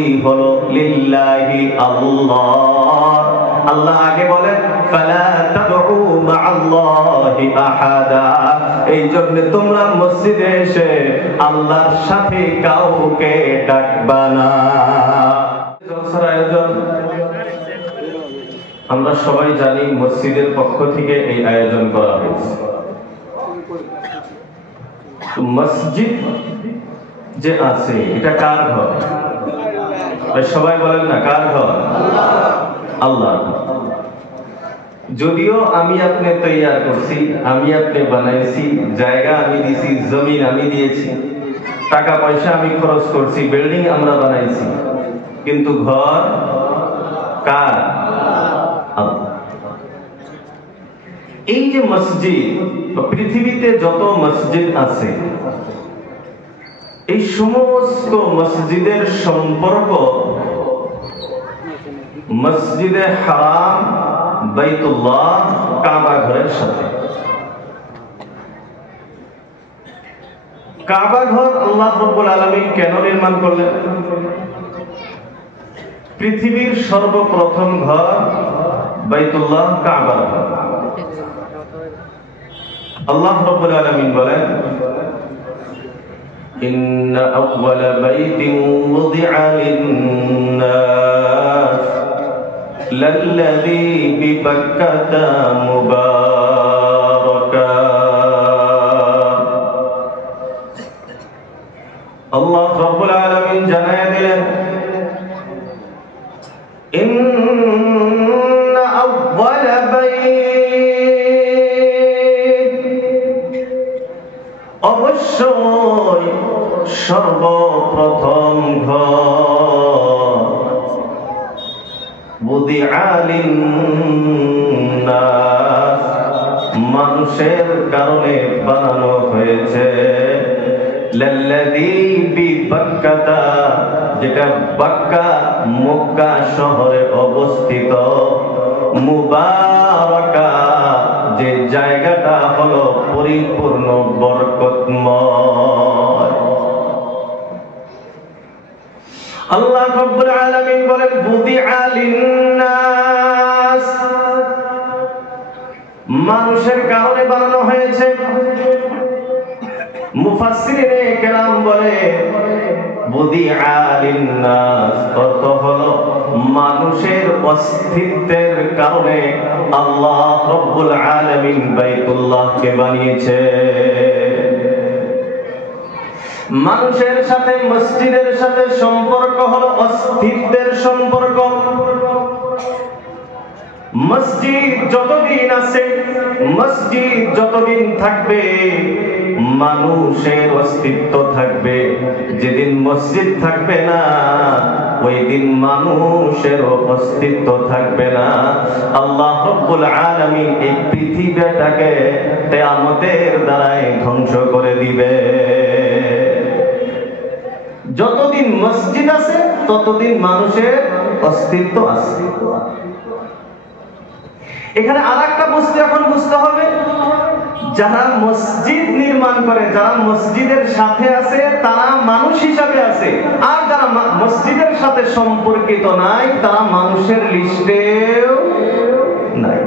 বলতেই হলো লিল্লাহি আল্লাহ। আল্লাহ আগে বলেন ফালা তাদউ মাআল্লাহি আহাদা, এই জন্য তোমরা মসজিদে এসে আল্লাহর সাথে কাউকে ডাকবা না। জলসার আয়োজন আমরা সবাই জানি, মসজিদের পক্ষ থেকে এই আয়োজন করা হয়েছে। মসজিদ যে আছে এটা কার ঘর? সবাই বলেন না, কার ঘর? আল্লাহ। যদিও আমি আপনি তৈয়ার করছি, আমি আপনি বানাইছি, জায়গা আমি দিছি, জমিন আমি দিয়েছি, টাকা পয়সা আমি খরচ করছি, বিল্ডিং আমরা বানাইছি, কিন্তু ঘর কার? এই যে মসজিদ, পৃথিবীতে যত মসজিদ আছে, এই সমস্ত মসজিদের সম্পর্ক মসজিদে হারাম, বাইতুল্লাহ, কাবা ঘরের সাথে। কাবা ঘর আল্লাহ রাব্বুল আলামিন কেন নির্মাণ করলেন? পৃথিবীর সর্বপ্রথম ঘর বাইতুল্লাহ, কাবা ঘর। আল্লাহ রাব্বুল আলামিন বলেন ইন্না আউওয়ালা বাইতিন ওয়ুদিআ লিন-নাস লাল্লাযী বিবাক্কাতা মুবারাকা। আল্লাহ রাব্বুল আলামিন জানায়া দিলেন ইন্না আউওয়ালা অবশ্যই সর্বপ্রথম ঘর বুদিআ লিন-নাস, মানুষের কারণে বানানো হয়েছে, লাল্লাযী বিবাক্কাতা, যেটা বাক্কা মক্কা শহরে অবস্থিত, মুবারাকা, যে জায়গাটা হলো পরিপূর্ণ বরকতময়। আল্লাহ রাব্বুল আলামিন বলেন বুদিআ লিন-নাস, মানুষের কারণে বানানো হয়েছে। মুফাসসিরিনে কেরাম বলে বুদিআ লিন-নাস অর্থ হলো মানুষের অস্তিত্বের কারণে আল্লাহ রাব্বুল আলামিন বাইতুল্লাহকে বানিয়েছে। মানুষের সাথে মসজিদের সাথে সম্পর্ক হলো অস্তিত্বের সম্পর্ক। মসজিদ যতদিন আছে, মসজিদ যতদিন থাকবে, মানুষের অস্তিত্ব থাকবে। যেদিন মসজিদ থাকবে না, ওই দিন মানুষের অস্তিত্ব থাকবে না। আল্লাহ রাব্বুল আলামিন এই পৃথিবীটাকে কিয়ামতের দ্বারাই ধ্বংস করে দিবে। যতদিন মসজিদ আছে ততদিন মানুষের অস্তিত্ব আছে। এখানে আরেকটা বস্তু এখন বুঝতে হবে, যারা মসজিদ নির্মাণ করে, যারা মসজিদের সাথে আছে, তারা মানুষ হিসাবে আছে, আর যারা মসজিদের সাথে সম্পর্কিত নাই, তারা মানুষের লিস্টেও নাই।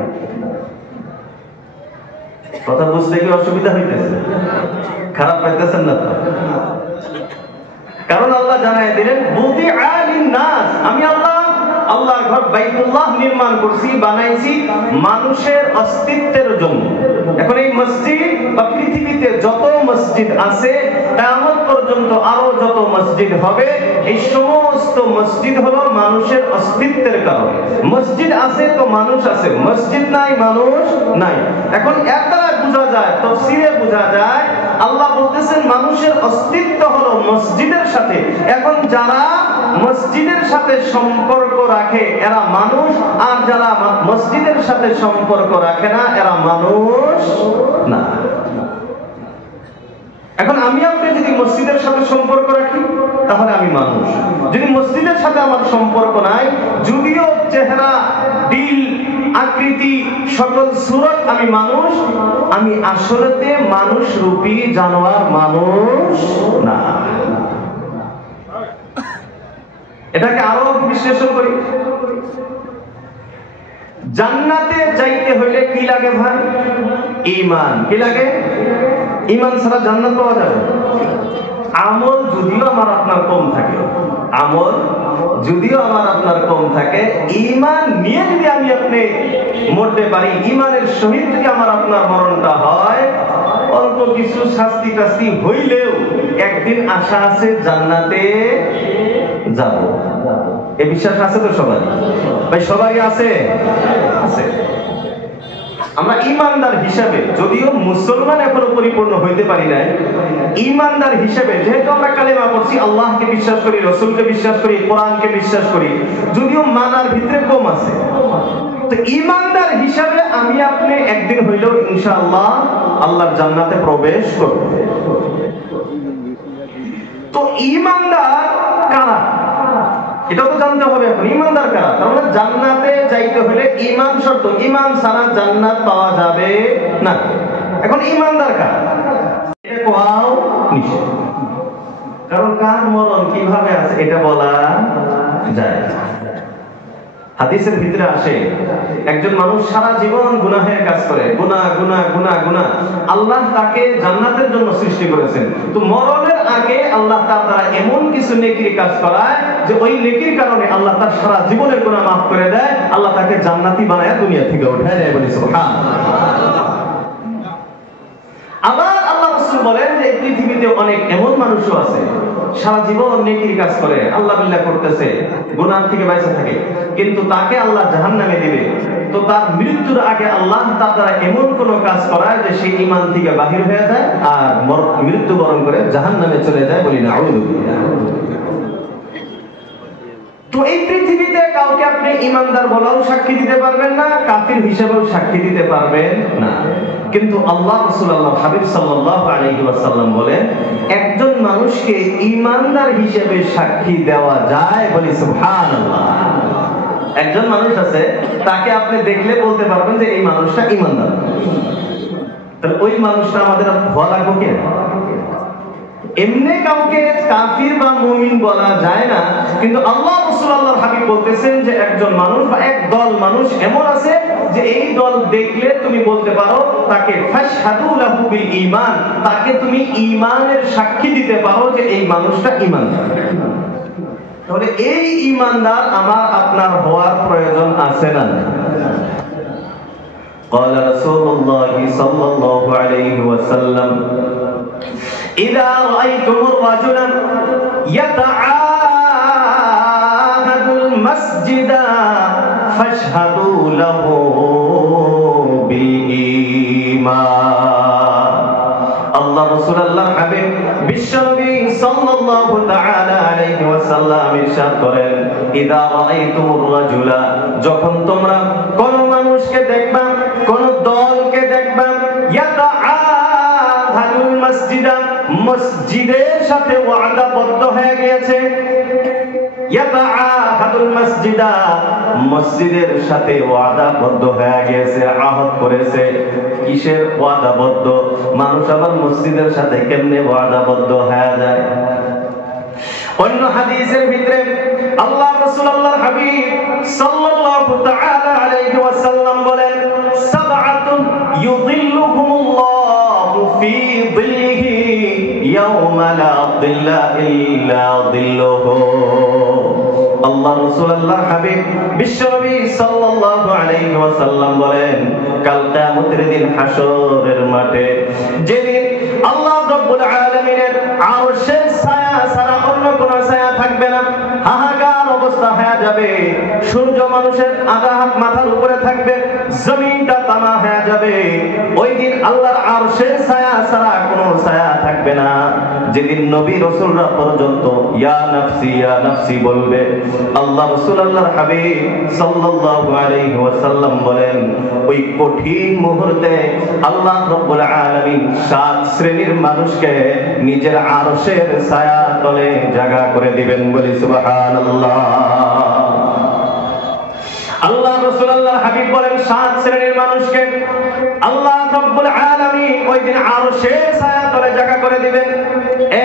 কথা বুঝতে কি অসুবিধা হইতেছে? খারাপ পাইতেছেন না তো? কারণ আল্লাহ জানায় দিলেন বুদিআ লিন-নাস, আমি আল্লাহর ঘর বাইতুল্লাহ নির্মাণ করছি, বানাইছি মানুষের অস্তিত্বের জন্য। এখন এই মসজিদ বা পৃথিবীতে যত মসজিদ আছে, কিয়ামত পর্যন্ত আরো যত মসজিদ হবে, এই সমস্ত মসজিদ হলো মানুষের অস্তিত্বের কারণে। মসজিদ আছে তো মানুষ আছে, মসজিদ নাই মানুষ নাই। এখন এর দ্বারা বোঝা যায়, তাফসীরে বোঝা যায়, আল্লাহ বলতেছেন মানুষের অস্তিত্ব হলো মসজিদের সাথে। এখন যারা মসজিদের সাথে সম্পর্ক রাখে এরা মানুষ, আর যারা মসজিদের সাথে সম্পর্ক রাখে না এরা মানুষ না। এখন আমি আপনি যদি মসজিদের সাথে সম্পর্ক রাখি তাহলে আমি মানুষ। যদি মসজিদের সাথে আমার সম্পর্ক নাই, যদিও চেহারা, দিল, আকৃতি, সকল সুরত আমি মানুষ, আমি আসলেতে মানুষ রূপী জানোয়ার, মানুষ না। এটাকে আরো বিশ্লেষণ করি। জান্নাতে যাইতে হইলে কি লাগে ভাই? ঈমান। কি লাগে? ঈমান ছাড়া জান্নাত পাওয়া যাবে? আমল যদিও আমার আপনার কম থাকে, আমল যদিও আমার আপনার কম থাকে, ঈমান নিয়ে যদি আমি আপনি মরতে পারি, ঈমানের সহিত যদি আমার আপনার মরণটা হয়, অল্প কিছু শাস্তি টাস্তি হইলেও একদিন আশা আছে জান্নাতে যাব। এই বিশ্বাস আছে তো সবাই? ভাই সবাই আছে? আছে। আমরা ঈমানদার হিসাবে, যদিও মুসলমান এখনো পরিপূর্ণ হইতে পারি নাই, ঈমানদার হিসাবে যেহেতু আমরা কালেমা পড়ছি, আল্লাহকে বিশ্বাস করি, রাসূলকে বিশ্বাস করি, কোরআনকে বিশ্বাস করি, যদিও মানার ভিতরে কম আছে, তো ঈমানদার হিসাবে আমি আপনি একদিন হইলেও ইনশাআল্লাহ আল্লাহর জান্নাতে প্রবেশ করব। তো ঈমানদার কারা এটাও তো জানতে হবে। এখন ঈমানদার কারা? তার মানে জান্নাতে যাইতে হলে ঈমান শর্ত, ঈমান ছাড়া জান্নাত পাওয়া যাবে না। এখন ঈমানদার কারা এটা কোয়াও নিষেধ, কারণ কার মরণ কিভাবে আছে এটা বলা যায় না। হাদিসের ভিতরে আসে একজন মানুষ সারা জীবন গুনাহের কাজ করে, গুনাহ গুনাহ গুনাহ গুনাহ, আল্লাহ তাকে জান্নাতের জন্য সৃষ্টি করেছেন, তো মরণের আগে আল্লাহ তার দ্বারা এমন কিছু নেকির কাজ করায় যে ওই নেকির কারণে আল্লাহ তার সারা জীবনের গুনাহ মাফ করে দেয়, আল্লাহ তাকে জান্নাতি বানায় দুনিয়া থেকে উঠায় দেয়। বলি সুবহানাল্লাহ। আবার আল্লাহ রাসূল বলেন যে এই পৃথিবীতে অনেক এমন মানুষও আছে সারা জীবন নেকির কাজ করে, আল্লাহ বিল্লাহ করতেছে, গুনাহ থেকে বেঁচে থাকে, কিন্তু তাকে আল্লাহ জাহান্নামে দিবে, তো তার মৃত্যুর আগে আল্লাহ তার দ্বারা এমন কোন কাজ করায় যে সে ঈমান থেকে বাহির হয়ে যায় আর মৃত্যুবরণ করে জাহান্নামে চলে যায়। বলি নাউযু বিল্লাহ। তো এই পৃথিবীতে কাউকে আপনি ঈমানদার বলাও সাক্ষী দিতে পারবেন না, কাফির হিসেবেও সাক্ষী দিতে পারবেন না, কিন্তু আল্লাহ রাসূলুল্লাহ হাবিব সাল্লাল্লাহু আলাইহি ওয়াসাল্লাম বলেন একজন মানুষকে ঈমানদার হিসেবে সাক্ষী দেওয়া যায়। বলি সুবহানাল্লাহ। একজন মানুষ আছে, তাকে আপনি দেখলে বলতে পারবেন যে এই মানুষটা ঈমানদার, তাহলে ওই মানুষটা আমাদের ভয় লাগবে কি? এমনি কাউকে কাফির বা মুমিন বলা যায় না, কিন্তু আল্লাহ রাসূলুল্লাহ হাবিব বলতেছেন যে একজন মানুষ বা এক দল মানুষ এমন আছে যে এই দল দেখলে তুমি বলতে পারো তাকে ফাশহাদু লাহু বিল ঈমান, তাকে তুমি ঈমানের সাক্ষী দিতে পারো যে এই মানুষটা ঈমানদার। তাহলে এই ঈমানদার আমার আপনার হওয়ার প্রয়োজন আছে না? قال رسول الله صلى الله عليه وسلم إذا رأيتم الرجل يتعاهد المسجد فاشهدوا له بالإيمان। আল্লাহ রাসূলুল্লাহ হাবিব বিশ্বনবী সাল্লাল্লাহু তাআলা আলাইহি ওয়াসাল্লাম ইরশাদ করেন, ইদা রাআইতুমুর রাজুলা, যখন তোমরা কোন মানুষকে দেখবা, কোন দলকে দেখবা, ইয়াতাআহাদুল মাসজিদা, মসজিদের সাথে ওয়াদাবদ্ধ হয়ে গিয়েছে, ইয়াতাআহাদুল মাসজিদা, মসজিদের সাথে ওয়াদাবদ্ধ হয়ে গিয়েছে, আহদ করেছে। কিসের ওয়াদাবদ্ধ? মানুষ আবার মসজিদের সাথে কেমনে ওয়াদাবদ্ধ হয়ে যায়? অন্য হাদিসের ভিতরে আল্লাহ রাসূলুল্লাহ হাবিব সাল্লাল্লাহু তাআলা আলাইহি ওয়াসাল্লাম বলেন, সাবআতুন ইউযিল্লুহুমুল্লাহু ফি যিল্লিহি ইয়াওমা লা যিল্লা ইল্লা যিল্লুহু। আল্লাহ রাসূলুল্লাহ হাবিব বিশ্বনবী সাল্লাল্লাহু আলাইহি ওয়াসাল্লাম বলেন, কাল কিয়ামতের দিন হাসরের মাঠে যেদিন আল্লাহ রাব্বুল আলামিনের আরশের ছায়া ছাড়া অন্য কোনো ছায়া থাকবে না, হাহাকার অবস্থা হয়ে যাবে, সূর্য মানুষের আধা হাত মাথার উপরে থাকবে, জমিনটা তামা হয়ে যাবে, ওই দিন আল্লাহর আরশের ছায়া ছাড়া কোনো ছায়া থাকবে না। যেদিন নবী রাসূলরা পর্যন্ত ইয়া নাফসি বলবে, আল্লাহ রাসূলুল্লাহ হাবিব সাল্লাল্লাহু আলাইহি ওয়াসাল্লাম বলেন, ওই কঠিন মুহূর্তে আল্লাহ রাব্বুল আলামিন 7 শ্রেণীর মানুষকে নিজের আরশের ছায়া তলে জায়গা করে দিবেন। বলি সুবহানাল্লাহ। আল্লাহ রাসূলুল্লাহ হাবিব বলেন 7 শ্রেণীর মানুষকে আল্লাহ রাব্বুল আলামিন ওই দিন আরশের ছায়া তলে জায়গা করে দিবেন।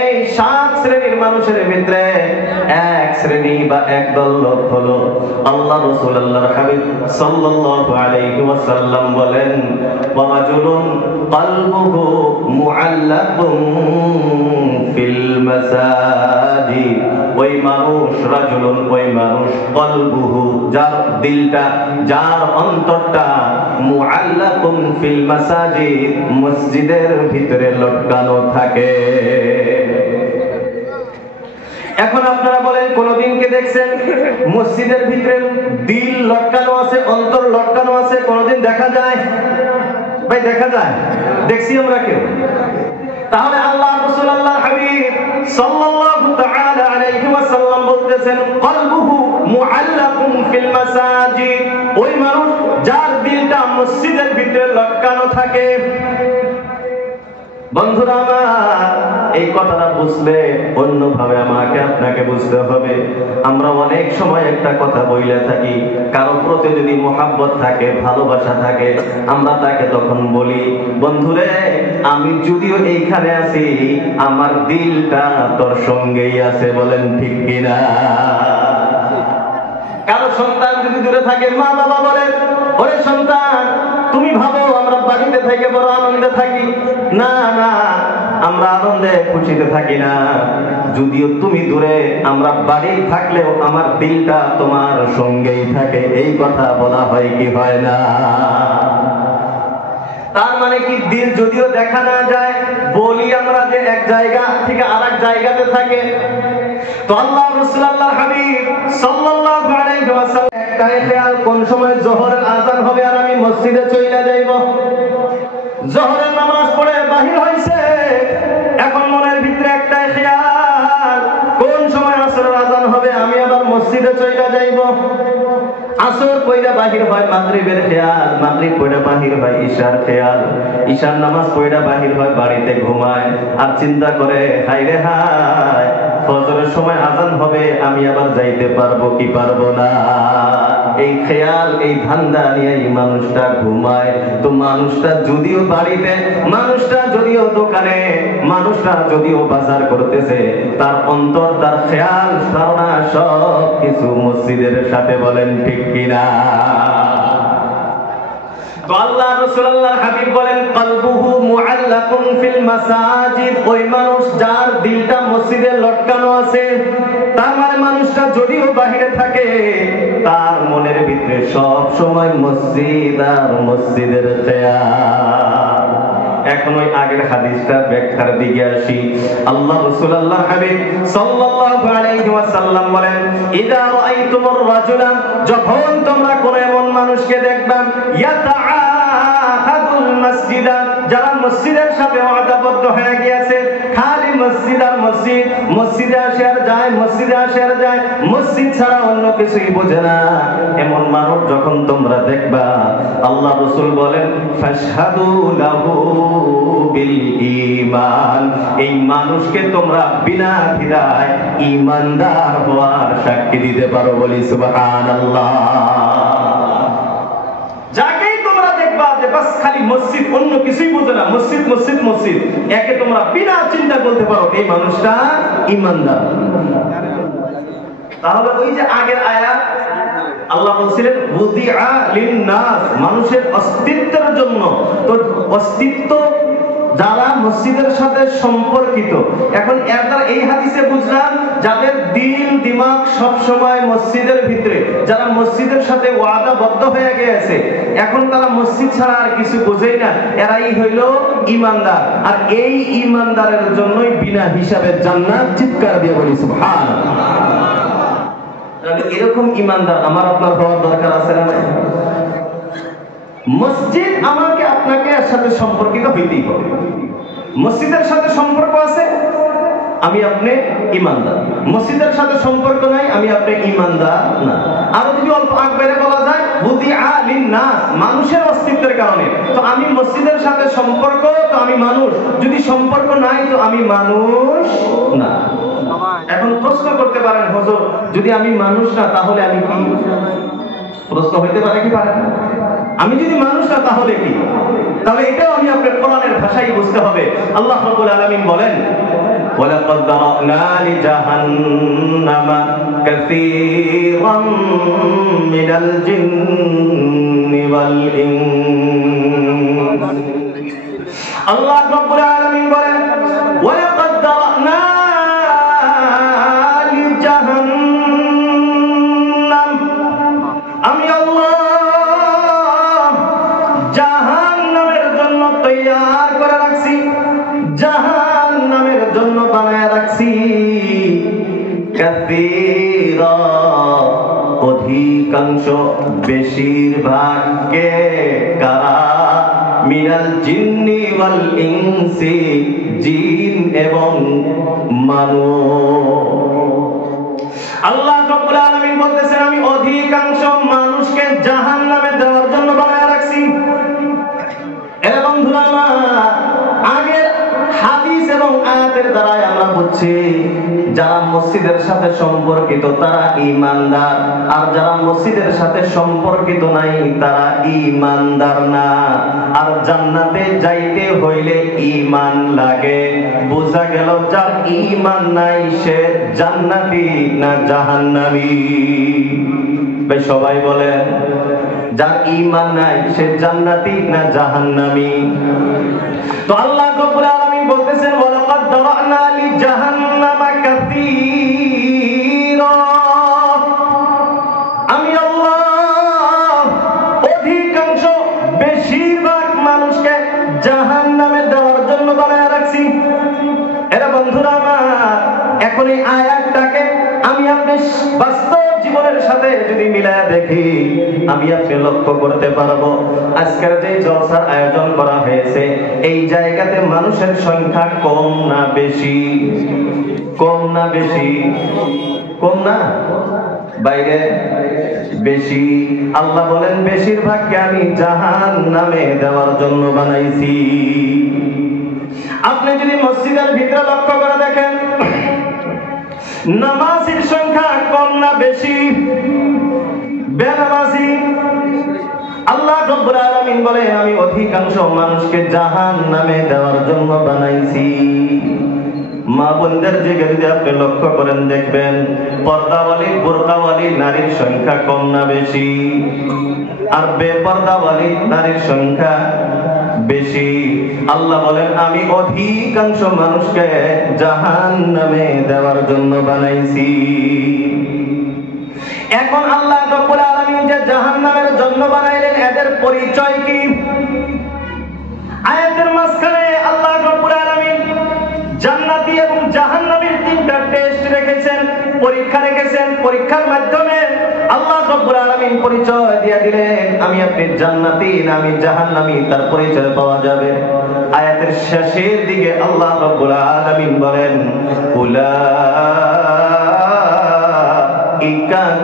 এই 7 শ্রেণীর মানুষের ভিতরে এক শ্রেণী বা একদল লোক হলো আল্লাহ রাসূল আল্লাহর হাবিব সাল্লাল্লাহু আলাইহি ওয়াসাল্লাম বলেন ওয়ারাজুলুন কলবুহু মুআল্লাকুন ফিল মাসাজিদ। ওই মানুষ রাজুলুন, ওই মানুষ কলবুহু, যার দিলটা, যার অন্তরটা মুআল্লাকুন ফিল মাসাজিদ, মসজিদের ভিতরে লটকানো থাকে। এখন আপনারা বলেন, কোনদিনকে দেখছেন মসজিদের ভিতরে দিল লটকানো আছে, অন্তর লটকানো আছে? কোনদিন দেখা যায় ভাই? দেখা যায়? দেখছি আমরা কেউ? তাহলে আল্লাহ রাসূল আল্লাহর হাবিব সাল্লাল্লাহু তাআলা আলাইহি ওয়াসাল্লাম বলতেছেন কলবুহু মুআল্লাকুন ফিল মাসাজিদ, ওই মানুষ যার দিলটা মসজিদের ভিতরে লটকানো থাকে। বন্ধুরা আমার, এই কথাটা বুঝলে অন্যভাবে আমাকে আপনাকে বুঝতে হবে। আমরা অনেক সময় একটা কথা বইলে থাকি, কারো প্রতি যদি মহাব্বত থাকে, ভালোবাসা থাকে, আমরা তাকে তখন বলি, বন্ধুরে আমি যদিও এইখানে আছি, আমার দিলটা তোর সঙ্গেই আছে। বলেন ঠিক কিনা? কারো সন্তান যদি দূরে থাকে, মা বাবা বলেন, ওরে সন্তান তুমি ভাবো আমরা বাড়িতে থেকে বড় আনন্দে থাকি। না না, আমরা আনন্দে খুশিতে থাকি না। যদিও তুমি দূরে, আমরা বাড়ি থাকলেও আমার দিলটা তোমার সঙ্গেই থাকে। এই কথা বলা হয় কি হয় না? তার মানে কি, দিল যদিও দেখা না যায়, বলি আমরা যে এক জায়গা থেকে আরেক জায়গাতে থাকে। তো আল্লাহ রাসূল আল্লাহর হাবিব সাল্লাল্লাহু আলাইহি ওয়াসাল্লাম একটাই খেয়াল, কোন সময় যোহরের আযান হবে আর আমি মসজিদে চলে যাইব। যোহরের নামাজ পড়ে বাহির হইছে, এখন মনের ভিতরে একটাই খেয়াল, কোন সময় আসরের আযান হবে আমি আবার মসজিদে চলে যাইব। আসর পয়রা বাহির হয় মাগরিবের খেয়াল, মাগরিব পয়রা বাহির হয় ঈশার খেয়াল, ঈশার নামাজ পয়রা বাহির হয় বাড়িতে ঘুমায় আর চিন্তা করে হায় রে হায়, ফজরের সময় আযান হবে আমি আবার যাইতে পারবো কি পারবো না। এই খেয়াল, এই ধান্দা নিয়ে এই মানুষটা ঘুমায়। তো মানুষটা যদিও বাড়িতে, মানুষটা যদিও দোকানে, মানুষটা যদিও বাজার করতেছে, তার অন্তর, তার খেয়াল, ধারণা সব কিছু মসজিদের সাথে। বলেন ঠিক কিনা? তো আল্লাহ রাসূল আল্লাহর হাবিব বলেন কলবুহু মুআল্লাকুন ফিল মাসাজিদ, ওই মানুষ যার দিলটা মসজিদে লটকানো আছে। তার মানে মানুষটা যদিও বাহিরে থাকে, তার মনের ভিতরে সব সময় মসজিদ আর মসজিদের খেয়াল। এখন ওই আগের হাদিসটা ব্যাখ্যার দিকে আসি। আল্লাহ রাসূল আল্লাহর হাবিব সাল্লাল্লাহু আলাইহি ওয়াসাল্লাম বলেন ইদা রাআইতুমুর রাজুলা, যখন তোমরা কোন এমন মানুষকে দেখবা ইয়াতাআহাদুল মসজিদা, যারা মসজিদের সাথে ওয়াদাবদ্ধ হয়ে গিয়েছে, খালি মসজিদ আর মসজিদ, মসজিদে আসে আর যায়, মসজিদে আসে আর যায়, মসজিদ ছাড়া অন্য কিছুই বোঝে না, এমন মানুষ যখন তোমরা দেখবা, আল্লাহ রাসূল বলেন ফাশহাদু লাহু বিল ঈমান, এই মানুষকে তোমরা বিনা দ্বিধায় ঈমানদার হওয়ার সাক্ষী দিতে পারো। বলি সুবহানাল্লাহ। যাকেই তোমরা দেখবা যে বাস খালি মসজিদ, অন্য কিছুই বোঝে না, মসজিদ মসজিদ মসজিদ, একে তোমরা বিনা চিন্তা বলতে পারো এই মানুষটা ঈমানদার। তাহলে ওই যে আগের আয়াত আল্লাহ বলছিলেন বুদিআ লিন-নাস, মানুষের অস্তিত্বের জন্য। তো অস্তিত্ব যারা মসজিদের সাথে সম্পর্কিত, এখন এই হাদিসে বুঝলাম যাদের দিল দিমাগ সব সময় মসজিদের ভিতরে, যারা মসজিদের সাথে ওয়াদাবদ্ধ হয়ে গেছে, এখন তারা মসজিদ ছাড়া আর কিছু বোঝেই না, এরাই হইল ঈমানদার। আর এই ঈমানদারের জন্যই বিনা হিসাবে জান্নাত। চিৎকার দিয়ে বলি সুবহানাল্লাহ। এরকম ঈমানদার আমার আপনার হওয়ার দরকার আছে না? মসজিদ আমাকে আপনাকে এর সাথে সম্পর্কিত হইতেই হবে। মসজিদের সাথে সম্পর্ক আছে, আমি আপনি ঈমানদার। মসজিদের সাথে সম্পর্ক নাই, আমি আপনি ঈমানদার না। আরো যদি অল্প আগ বেড়ে বলা যায় বুদিআ লিন-নাস, মানুষের অস্তিত্বের কারণে। তো আমি মসজিদের সাথে সম্পর্ক, তো আমি মানুষ। যদি সম্পর্ক নাই তো আমি মানুষ না। এখন প্রশ্ন করতে পারেন হুজুর, যদি আমি মানুষ না তাহলে আমি কি? প্রশ্ন হইতে পারে কি পারে না? আমি যদি মানুষ না তাহলে কি? তাহলে এটাও আমি আপনার কোরআনের ভাষায় বুঝতে হবে। আল্লাহ রাব্বুল আলামিন বলেন ওয়ালাকাদ দারানা লিজাহান্নামা কাসীরাম মিনাল জিন্নি ওয়াল ইনস। আল্লাহ রাব্বুল আলামিন বলেন ওয়ালাকাদ দারানা লিজাহান্নাম, আমি আল্লাহ জাহান্নামের জন্য তৈয়ার করে রাখছি, জাহান্নামের জন্য বানায় রাখছি কাসীরা, অধিকাংশ, বেশিরভাগকে, কারা? মিনাল জিন্নি ওয়াল ইনসি, জিন এবং মানুষ। আল্লাহ রাব্বুল আলামিন বলতেছেন আমি অধিকাংশ মানুষকে জাহান্নামে দেওয়ার জন্য বানায় রাখছি। এর বন্ধুরা আমার, আগের হাদিস এবং আয়াতের দ্বারা আমরা বুঝছি যারা মসজিদের সাথে সম্পর্কিত তারা ঈমানদার, আর যারা মসজিদের সাথে সম্পর্কিত নাই তারা ঈমানদার না। আর জান্নাতে যাইতে হইলে ঈমান লাগে। বোঝা গেল যার ঈমান নাই সে জান্নাতি না জাহান্নামী? ভাই সবাই বলেন, যার ঈমান নাই সে জান্নাতি না জাহান্নামী? তো আল্লাহ রাব্বুল আলামিন বলতেছেন ওয়ালাকাদ দারানা লিজাহান্নামা কাসীরা, আমি আল্লাহ অধিকাংশ, বেশিরভাগ মানুষকে জাহান্নামে দেওয়ার জন্য বানায় রাখছি। এরা বন্ধুরা আমার, এখন এই আয়াতটাকে আমি আপনি বাস্তব জীবনের সাথে যদি মিলায়া দেখি, আমি আপনি লক্ষ্য করতে পারবো আজকের যে জলসার আয়োজন করা হয়েছে এই জায়গাতে মানুষের সংখ্যা কম না বেশি? কম না বেশি? কম না, বাইরে বেশি। আল্লাহ বলেন বেশিরভাগকে আমি জাহান্নামে দেওয়ার জন্য বানাইছি। আপনি যদি মসজিদের ভিতরে লক্ষ্য করে দেখেন নামাজীর সংখ্যা কম না বেশি? বেনামাজি। আল্লাহ রাব্বুল আলামিন বলেন আমি অধিকাংশ মানুষকে জাহান্নামে দেওয়ার জন্য বানাইছি। মা বোনদের দিকে যদি আপনি লক্ষ্য করেন দেখবেন পর্দাওয়ালি, বোরকাওয়ালি নারীর সংখ্যা কম না বেশি? আর বেপর্দাওয়ালি নারীর সংখ্যা বেশি। আল্লাহ বলেন আমি অধিকাংশ মানুষকে জাহান্নামে দেওয়ার জন্য বানাইছি। এখন আল্লাহ রাব্বুল আলামিন যে জাহান্নামের জন্য বানাইলেন এদের পরিচয় কি? আয়াতের মাঝখানে আল্লাহ রাব্বুল আলামিন জান্নাতি এবং জাহান্নামীর তিনটা টেস্ট রেখেছেন, পরীক্ষা রেখেছেন। পরীক্ষার মাধ্যমে আল্লাহ রাব্বুল আলামিন পরিচয় দিয়ে দিলেন আমি আপনি জান্নাতি না আমি জাহান্নামী, তার পরিচয় পাওয়া যাবে। আয়াতের শেষের দিকে আল্লাহ রাব্বুল আলামিন বলেন উলাইকা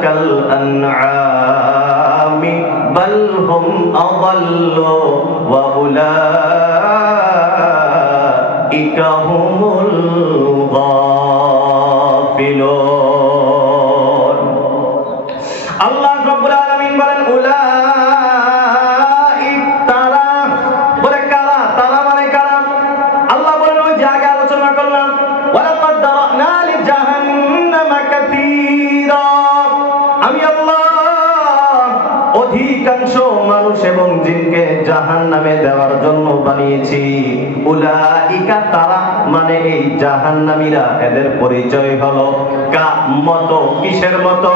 কাল আনআমি বাল হুম আযাল্লু ওয়া উলাইকা হুমুল গাফিলুন। আল্লাহ রাব্বুল আলামিন বলেন উলাইক, তারা। বলে কারা? তারা মানে কারা? আল্লাহ বলেন ওই যে আগে আলোচনা করলাম ওয়ালাকাদ দারানা লিজাহান্নামা কাসীরা, আমি আল্লাহ অধিকাংশ মানুষ এবং জিনকে জাহান্নামে দেওয়ার জন্য বানিয়েছি। উলাইকা, তারা মানে এই জাহান্নামীরা। এদের পরিচয় হলো মতো, কিসের মতো?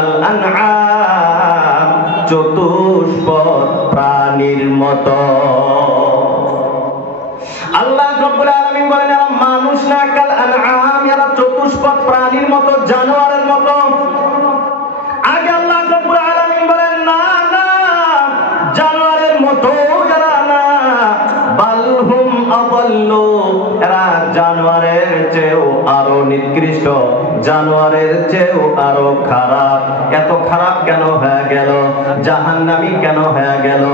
আল আনআম, চতুষ্পদ প্রাণীর মতো। আল্লাহ রাব্বুল আলামিন বলেন এরা মানুষ না, কাল আনআম, এরা চতুষ্পদ প্রাণীর মতো, জানোয়ারের মতো। আগে আল্লাহ রাব্বুল আলামিন বলেন না না, জানোয়ারের মতো এরা না, বাল হুম আযাল্লু, এরা জানোয়ারের চেয়েও আরো নিকৃষ্ট, জানোয়ারের চেয়েও আরো খারাপ। এত খারাপ কেন হয়ে গেল? জাহান্নামী কেন হয়ে গেল?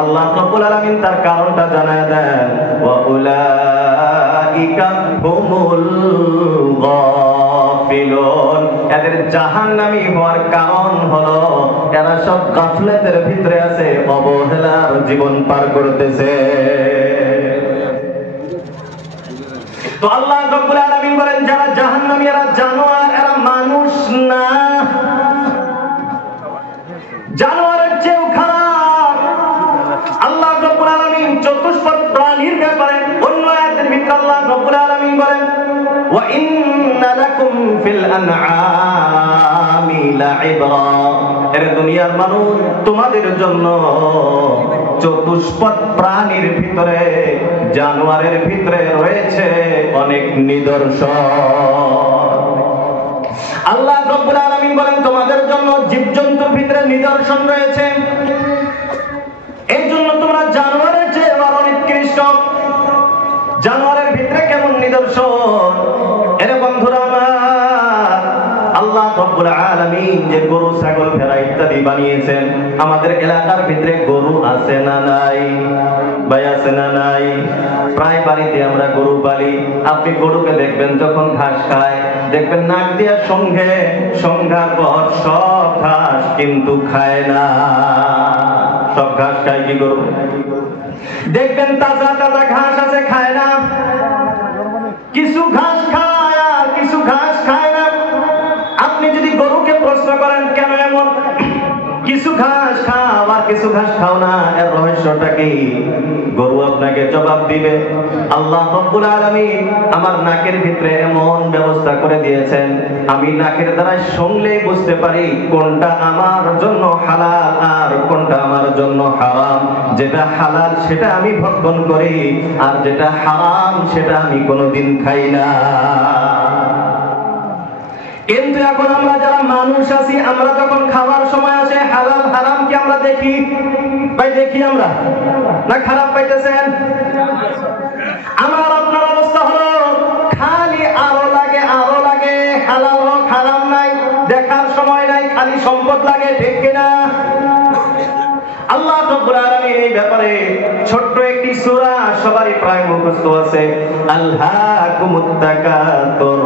আল্লাহ রাব্বুল আলামিন তার কারণটা জানায় দেন ওয়া উলাইকা হুমুল গাফিলুন। এদের জাহান্নামী হওয়ার কারণ হলো এরা সব গাফলেতের ভিতরে আছে, অবহেলার জীবন পার করতেছে। তো আল্লাহ রাব্বুল আলামিন বলেন যারা জাহান্নামী এরা জানোয়ার, এরা মানুষ না, জানোয়ারের চেয়েও খারাপ। আল্লাহ রাব্বুল আলামিন চতুষ্পদ প্রাণীর ব্যাপারে অন্য আয়াতের ভিতরে আল্লাহ রাব্বুল আলামিন বলেন ওয়া ইন্না লাকুম ফিল আনআমি লাইবরা, এর দুনিয়ার মানুষ তোমাদের জন্য চতুষ্পদ প্রাণীর ভিতরে, জানোয়ারের ভিতরে রয়েছে অনেক নিদর্শন। আল্লাহ রাব্বুল আলামিন বলেন তোমাদের জন্য জীবজন্তুর ভিতরে নিদর্শন রয়েছে, এই জন্য তোমরা জানোয়ারের চেয়ে আরো নিকৃষ্ট। জানোয়ারের ভিতরে কেমন নিদর্শন? এরে বন্ধুরা আমার, আল্লাহ রাব্বুল আলামিন যে গরু, ছাগল, ভেড়া ইত্যাদি বানিয়েছেন, আমাদের এলাকার ভিতরে গরু আছে না নাই? ভাই আছে না নাই? প্রায় বাড়িতে আমরা গরু পালি। আপনি গরুকে দেখবেন যখন ঘাস খায়, দেখবেন নাক দিয়া সংঘার পর সব ঘাস কিন্তু খায় না। সব ঘাস খায় কি গরু? দেখবেন তাজা তাজা ঘাস আছে, খায় না। কিছু ঘাস খায় আর কিছু ঘাস খায় না। আপনি যদি গরুকে প্রশ্ন করেন কেন এমন, কিছু ঘাস খাও আর কিছু ঘাস খাও না, এর রহস্যটা কি? গরু আপনাকে জবাব দিবে। আল্লাহ রাব্বুল আলামিন আমার নাকের ভিতরে এমন ব্যবস্থা করে দিয়েছেন, আমি নাকের দ্বারা শুনলেই বুঝতে পারি কোনটা আমার জন্য হালাল আর কোনটা আমার জন্য হারাম। যেটা হালাল সেটা আমি ভক্ষণ করি, আর যেটা হারাম সেটা আমি কোনোদিন খাই না। কিন্তু এখন আমরা যারা মানুষ আছি, আমরা যখন খাবার সময় আসে হালাল হারাম কি আমরা দেখি? ভাই দেখি আমরা না? খারাপ পাইতেছেন? আমার আপনার অবস্থা হলো খালি আরো লাগে, আরো লাগে, হালাল হোক হারাম নাই, দেখার সময় নাই, খালি সম্পদ লাগে, ঠিক কিনা? আল্লাহ রাব্বুল আলামিন এই ব্যাপারে ছোট্ট একটি সূরা সবারই প্রায় মুখস্থ আছে, আলহাকুমুত তাকাতুর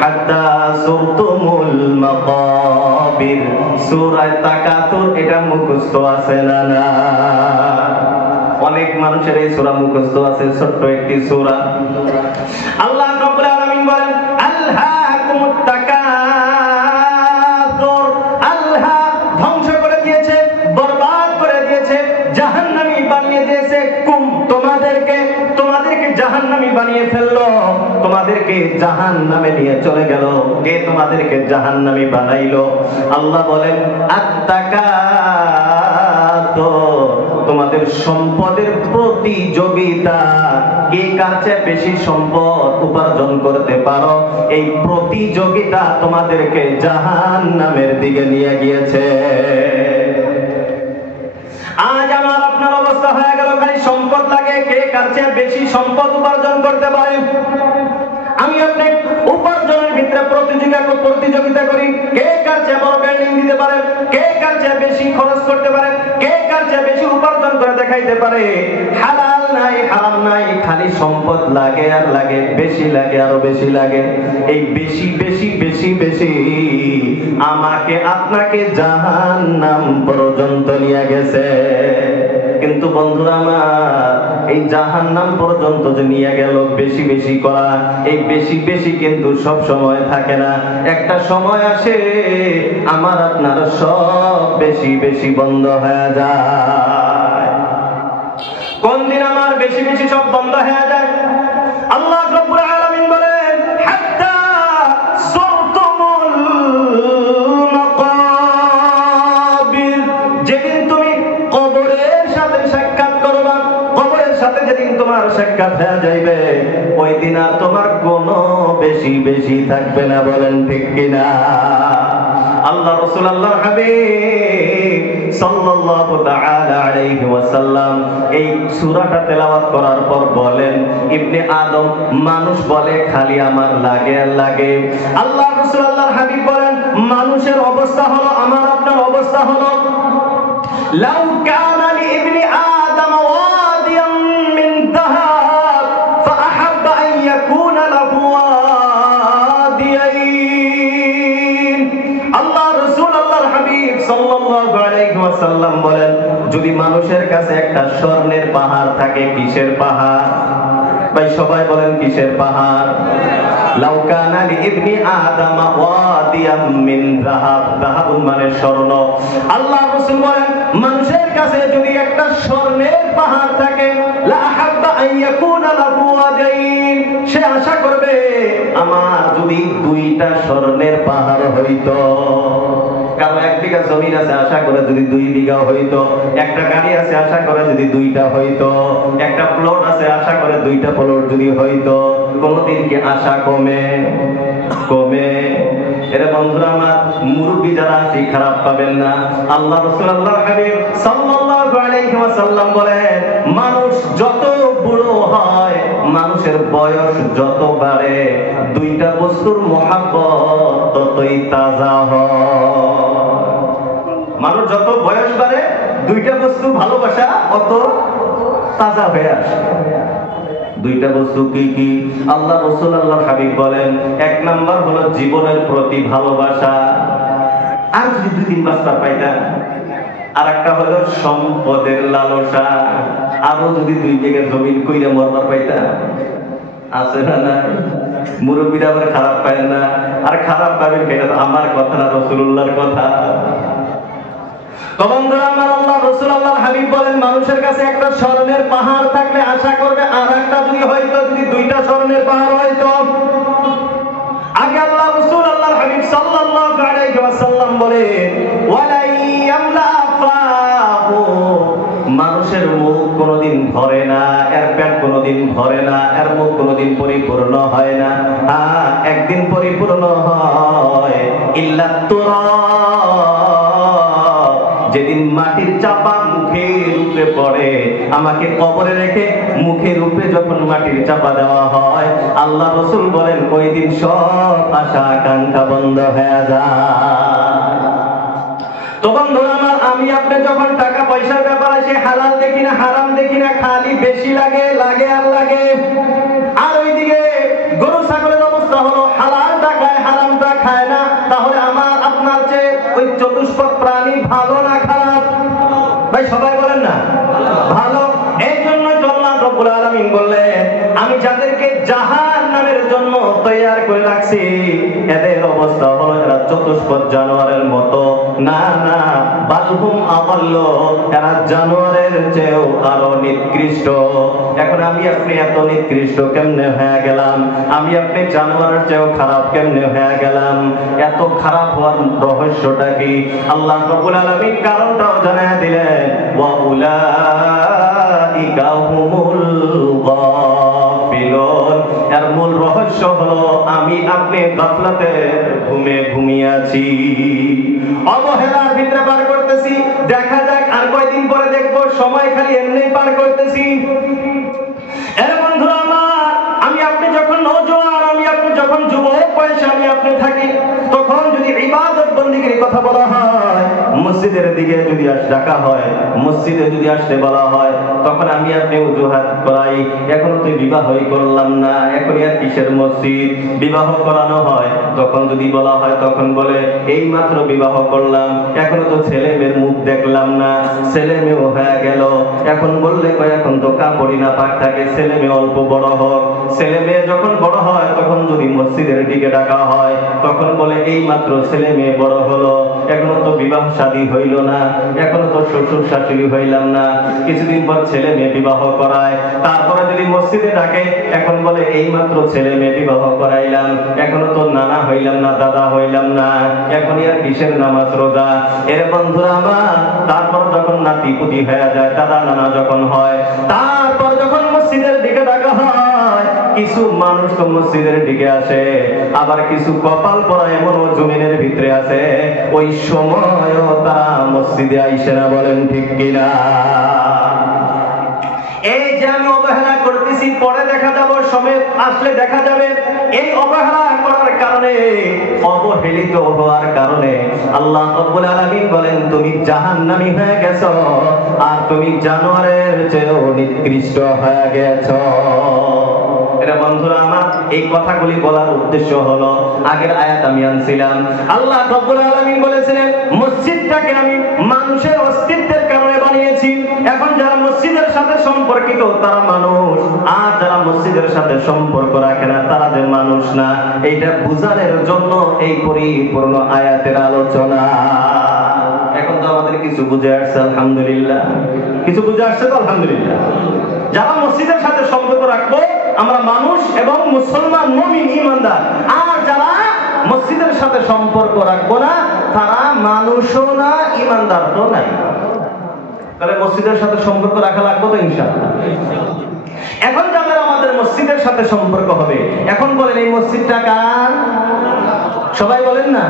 হাত্তা যুরতুমুল মাকাবির। সূরা তাকাতুর এটা মুখস্থ আছে না? না, অনেক মানুষের এই সূরা মুখস্থ আছে, ছোট্ট একটি সূরা। আল্লাহ রাব্বুল আলামিন বলেন আলহাকুমুত তাকাতুর, আল্লাহ ধ্বংস করে দিয়েছে, বরবাদ করে দিয়েছে, জাহান্নামী বানিয়ে দিয়েছে। তোমাদেরকে জাহান্নামী বানিয়ে ফেললো, তোমাদেরকে জাহান্নামে নিয়ে চলে গেল। কে তোমাদেরকে জাহান্নামী বানাইলো? আল্লাহ বলেন আত্তাকাতুর, তোমাদের সম্পদের প্রতিযোগিতা, কে কার চেয়ে বেশি সম্পদ উপার্জন করতে পারো, এই প্রতিযোগিতা তোমাদেরকে জাহান্নামের দিকে নিয়ে গিয়েছে। আজ আমার আপনার অবস্থা হয়ে গেল খালি সম্পদ লাগে, কে কার চেয়ে বেশি সম্পদ উপার্জন করতে পারে। আমি আপনি উপার্জনের ভিতরে প্রতিযোগিতা করি, কে কার চেয়ে বড় বিল্ডিং দিতে পারে, কে কার চেয়ে বেশি খরচ করতে পারে, কে কার চেয়ে বেশি উপার্জন করে দেখাইতে পারে। হালাল নাই, হারাম নাই, খালি সম্পদ লাগে আর লাগে, বেশি লাগে আরো বেশি লাগে। এই বেশি বেশি বেশি বেশি আমাকে আপনাকে জাহান্নাম পর্যন্ত নিয়ে গেছে। কিন্তু বন্ধুরা আমার, এই জাহান্নাম পর্যন্ত যে নিয়ে গেল বেশি বেশি করা, এই বেশি বেশি কিন্তু সব সময় থাকে না। একটা সময় আসে আমার আপনার সব বেশি বেশি বন্ধ হয়ে যায়। কোন দিন আমার বেশি বেশি সব বন্ধ হয়ে যায়? আল্লাহ রাব্বুল আলামিন বলেন হাত্তা যুরতুমুল মাকাবির, যেদিন তুমি কবরের সাথে সাক্ষাৎ করবা, কবরের সাথে যেদিন তোমার সাক্ষাৎ হয়ে যাইবে, ওই দিন আর তোমার কোনো বেশি বেশি থাকবে না। বলেন ঠিক কিনা? আল্লাহ রাসূল, আল্লাহর হাবিব সাল্লাল্লাহু তাআলা আলাইহি ওয়াসাল্লাম এই সূরাটা তেলাওয়াত করার পর বলেন, ইবনে আদম মানুষ বলে খালি আমার লাগে আর লাগে। আল্লাহ রাসূল, আল্লাহর হাবিব বলেন মানুষের অবস্থা হলো, আমার আপনার অবস্থা হলো, লাউ কানা লি ইবনে আদম ওয়াদিয়াম মিন যাহাব ফাআহাব্বা আন ইয়াকুনা লাহু ওয়াদিয়াইন। আল্লাহ রাসূল, আল্লাহর হাবিব সাল্লাল্লাহু আলাইহি ওয়াসাল্লাম বলেন, যদি মানুষের কাছে একটা স্বর্ণের পাহাড় থাকে, কিসের পাহাড়? ভাই সবাই বলেন কিসের পাহাড়? লাউ কানা লিইবনি আদম ওয়াদিয়াম মিন যাহাব, যাহাবুন মানে স্বর্ণ। আল্লাহ রাসূল বলেন মানুষের কাছে যদি একটা স্বর্ণের পাহাড় থাকে, লা আহাব্বা আন ইয়াকুনা লাহু ওয়াদাইন, সে আশা করবে আমার যদি দুইটা স্বর্ণের পাহাড় হইতো। কারণ 1 বিঘা জমি আছে আশা করে যদি 2 বিঘা হইতো, একটা গাড়ি আছে আশা করে যদি 2টা হইতো, একটা প্লট আছে আশা করে 2টা প্লট যদি হইতো। কোনদিন কি আশা কমে? কমে? এরে বন্ধুরা আমার, মুরব্বি যারা আছে খারাপ পাবেন না। আল্লাহ রাসূল আল্লাহর হাবিব সাল্লাল্লাহু আলাইহি ওয়াসাল্লাম বলেন মানুষ যত বুড়ো হয়, মানুষের বয়স যত বাড়ে, দুইটা বস্তুর মহব্বত ততই তাজা হয়। মানুষ যত বয়স বাড়ে, দুইটা বস্তু ভালোবাসা অত তাজা হয়ে আসে। দুইটা বস্তু কি কি? আল্লাহ রাসূল আল্লাহর হাবিব বলেন 1 নাম্বার হলো জীবনের প্রতি ভালোবাসা, আর যদি 2-3 বাচ্চা পাইতা। আর একটা হলো সম্পদের লালসা, আরো যদি 2 বিঘা জমি কইরা মরবার পাইতা। আছে না না? মুরব্বিরা আবার খারাপ পায় না, আর খারাপ পাবেন এটা তো আমার কথা না, রাসূলুল্লাহর কথা। তো বন্ধুরা আমার, আল্লাহ রাসূল আল্লাহর হাবিব বলেন মানুষের কাছে একটা স্বর্ণের পাহাড় থাকলে আশা করবে আর একটা যদি হয়তো, যদি 2টা স্বর্ণের পাহাড় হয়তো। আগে আল্লাহ রাসূল আল্লাহর হাবিব সাল্লাল্লাহু আলাইহি ওয়াসাল্লাম বলেন ওয়ালা ইয়ামলা ফাহু, মানুষের মুখ কোনোদিন ভরে না, এর পেট কোনোদিন ভরে না, এর মুখ কোনোদিন পরিপূর্ণ হয় না। হ্যাঁ, একদিন পরিপূর্ণ হয়, ইল্লা তুরাব, যেদিন মাটির চাপা মুখের উপরে পড়ে, আমাকে কবরে রেখে মুখের উপরে যখন মাটির চাপা দেওয়া হয়, আল্লাহ রাসূল বলেন ওই দিন সব আশা আকাঙ্ক্ষা বন্ধ হয়ে যায়। তো বন্ধুরা আমার, আমি আপনি যখন টাকা পয়সার ব্যাপার আসে হালাল দেখি না হারাম দেখি না, খালি বেশি লাগে লাগে আর লাগে। আর ওইদিকে গরু ছাগলের অবস্থা হলো হালাল টাকায় হারামটা খায় না, তাহলে আমার আপনার চেয়ে ওই চতুষ্পদ প্রাণী ভালো না খারাপ? ভাই সবাই বলেন না ভালো। এই জন্য আল্লাহ রাব্বুল আলামিন বললেন আমি যাদেরকে জাহান্নামের জন্য তৈয়ার করে রাখছি, এদের অবস্থা হলো এরা চতুষ্পদ জানোয়ারের মতো না, না বালহুম আদাল্লু, এরা জানোয়ারের চেয়েও আরো নিকৃষ্ট। এখন আমি আপনি এত নিকৃষ্ট কেমনে হয়ে গেলাম? আমি আপনি জানোয়ারের চেয়েও খারাপ কেমনে হয়ে গেলাম? এত খারাপ হওয়ার রহস্যটা কি? আল্লাহ রাব্বুল আলামিন কারণটাও জানায় দিলেন, ওয়া উলাইকা হুমুল গাফিলুন, এর মূল রহস্য হলো আমি আপনি গাফলাতে ঘুমিয়ে আছি, অবহেলার ভিতরে পার করতেছি। দেখা যাক আর কয়দিন পরে দেখবো সময় খালি এমনি পার করতেছি। এর বন্ধুরা আমার, আমি আপনি যখন নওজোয়ান, আমি আপনি যখন যুবক বয়সে আমি আপনি থাকি, তখন যদি ইবাদত বন্দেগীর কথা বলা হয়, মসজিদের দিকে যদি ডাকা হয়, মসজিদে যদি আসতে বলা হয়, তখন আমি আপনি অজুহাত করাই, এখনো তুই বিবাহই করলাম না, এখন আর কিসের মসজিদ? বিবাহ করানো হয়, তখন যদি বলা হয় তখন বলে এই মাত্র বিবাহ করলাম, এখনো তো ছেলে মেয়ের মুখ দেখলাম না, ছেলে মেয়েও হয়ে গেল। এখন বললে কয় এখন তো কাপড়ই না পাক থাকে, ছেলে মেয়ে অল্প বড় হোক। ছেলে মেয়ে যখন বড় হয় তখন যদি মসজিদের দিকে ডাকা হয়, তখন বলে এই মাত্র ছেলে মেয়ে বড় হলো, এখনো তো বিবাহ শাদী হইল না, এখনো তো শ্বশুর শাশুড়ি হইলাম না, কিছুদিন পর ছেলে মেয়ে বিবাহ করায়। তারপরে যদি মসজিদে ডাকে, এখন বলে এই মাত্র ছেলে মেয়ে বিবাহ করাইলাম, এখনো তো নানা হইলাম না, দাদা হইলাম না, এখন আর কিসের নামাজ রোজা? এর বন্ধুরা আমার, তারপর যখন নাতি পুতি হয়ে যায়, দাদা নানা যখন হয়, তারপর যখন মসজিদের দিকে ডাকা হয়, কিছু মানুষ তো মসজিদের দিকে আসে, আবার কিছু কপাল পরা এমন জমিনের ভিতরে আছে, ওই সময়ও তারা মসজিদে আইসে না। বলেন ঠিক কিনা? এই যে আমি অবহেলা করতেছি, পরে দেখা যাবে, সময় আসলে দেখা যাবে এই অবহেলা করার কারণে, অবহেলিত হওয়ার কারণে আল্লাহ রাব্বুল আলামিন বলেন তুমি জাহান্নামী হয়ে গেছো, আর তুমি জানোয়ারের চেয়েও নিকৃষ্ট হয়ে গেছো। এটা বন্ধুরা আমার, এই কথাগুলি বলার উদ্দেশ্য হলো, আগের আয়াত আমি আনছিলাম, আল্লাহ রাব্বুল আলামিন বলেছিলেন মসজিদটাকে আমি মানুষের অস্তিত্বের কারণে বানিয়েছি। এখন যারা মসজিদের সাথে সম্পর্কিত প্রকৃত তারা মানুষ, আর যারা মসজিদের সাথে সম্পর্ক রাখে না তারা যে মানুষ না, এইটা বুঝানোর জন্য এই পরিপূর্ণ আয়াতের আলোচনা। এখন তো আমাদের কিছু বুঝে আসছে আলহামদুলিল্লাহ, কিছু বুঝে আসছে তো আলহামদুলিল্লাহ। যারা মসজিদের সাথে সম্পর্ক রাখবো আমরা মানুষ এবং মুসলমান মুমিন ঈমানদার, আর যারা মসজিদের সাথে সম্পর্ক রাখবো না তারা মানুষও না ঈমানদারও নাই। তাহলে মসজিদের সাথে সম্পর্ক রাখা লাগবে তো ইনশাআল্লাহ। এখন যাদের আমাদের মসজিদের সাথে সম্পর্ক হবে, এখন বলেন এই মসজিদটা কার? সবাই বলেন না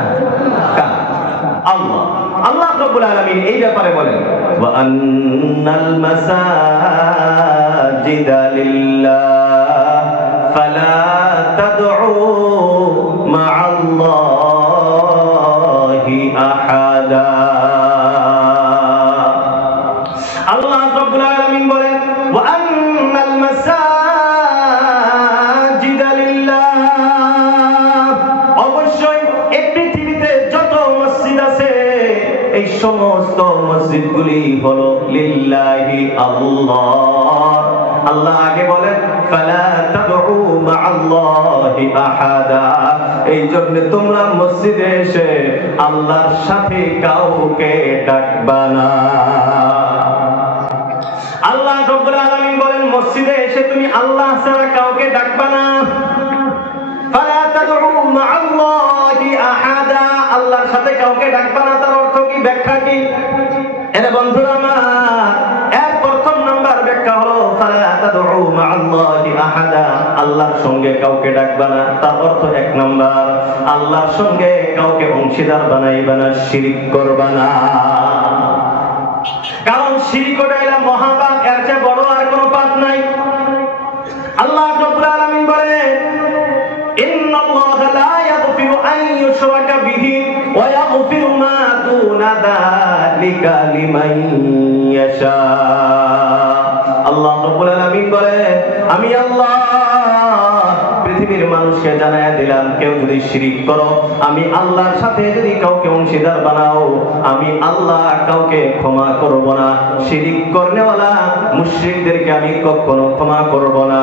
কার? আল্লাহ। আল্লাহ রাব্বুল আলামিন এই ব্যাপারে বলেন ওয়া আন্নাল মাসাজিদা লিল্লাহ ফালা তাদউ মা'আল্লাহি আহাদা। আল্লাহ রাব্বুল আলামিন বলেন ওয়া আন্নাল মাসাজিদা লিল্লাহ, অবশ্যই এই পৃথিবীতে যত মসজিদ আছে এই সমস্ত মসজিদগুলি হলো লিল্লাহি আল্লাহ। আল্লাহ আগে বলেন ফালা তাদউ মা'আল্লাহি আহাদা, এই জন্য তোমরা মসজিদে এসে আল্লাহর সাথে কাউকে ডাকবা না। আল্লাহ রাব্বুল আলামিন বলেন মসজিদে এসে তুমি আল্লাহ ছাড়া কাউকে ডাকবা না। ফালা তাদউ মা'আল্লাহি আহাদা, আল্লাহর সাথে কাউকে ডাকবা না, তার অর্থ কি, ব্যাখ্যা কি? এর বন্ধুরা আমার, এর প্রথম নাম্বার ব্যাখ্যা হলো ফালা তাদউ মা'আল্লাহি আহাদা, আল্লাহর সঙ্গে কাউকে ডাকবা না। তার অর্থ এক নাম্বার, আল্লাহর সঙ্গে কাউকে অংশীদার বানাইবা না, শিরক করবা না। কারণ শিরক হইলো মহাপাপ, এর চেয়ে বড় আর কোনো পাপ নাই। আল্লাহ রাব্বুল আলামিন বলেন ইন্নাল্লাহা লা ইয়াগফিরু আন ইউশরাকা বিহি ওয়া ইয়াগফিরু মা দুনা যালিকা লিমান ইয়াশা। আল্লাহ রাব্বুল আলামিন বলেন আমি আল্লাহ পৃথিবীর মানুষকে জানায়া দিলাম, কেউ যদি শিরক করো, আমি আল্লাহর সাথে যদি কাউকে অংশীদার বানাও, আমি আল্লাহ কাউকে ক্ষমা করব না। শিরক করনেওয়ালা মুশরিকদেরকে আমি কখনো ক্ষমা করব না।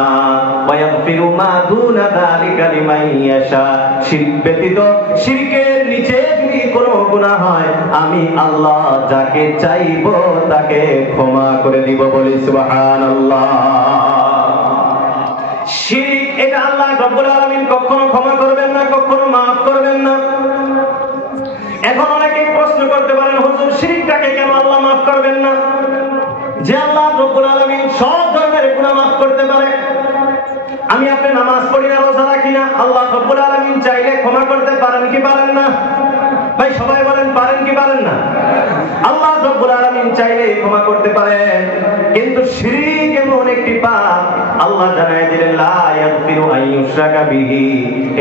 ওয়া ইয়াগফিরু মা দুনা যালিকা লিমান ইয়াশা, শিরক ব্যতীত শিরকের নিচে যদি কোনো গুনাহ হয় আমি আল্লাহ যাকে চাইবো তাকে ক্ষমা করে দিব। বলি সুবহানাল্লাহ। শিরক এটা আল্লাহ রাব্বুল আলামিন কখনো ক্ষমা করবেন না, কখনো maaf করবেন না। এখন অনেকেই প্রশ্ন করতে পারেন হুজুর শিরকটাকে কেন আল্লাহ maaf করবেন না? যে আল্লাহ রাব্বুল আলামিন সব ধরনের গুনাহ maaf করতে পারে, আমি আপনি নামাজ পড়ি না, রোজা রাখি না, আল্লাহ রাব্বুল আলামিন চাইলে ক্ষমা করতে পারেন কি পারেন না? ভাই সবাই বলেন পারেন কি পারেন না? আল্লাহ রাব্বুল আলামিন চাইলে ক্ষমা করতে পারেন, কিন্তু শিরক এমন একটি পাপ আল্লাহ জানায় দিলেন লা ইয়াগফিরু আন ইউশরাকা বিহি,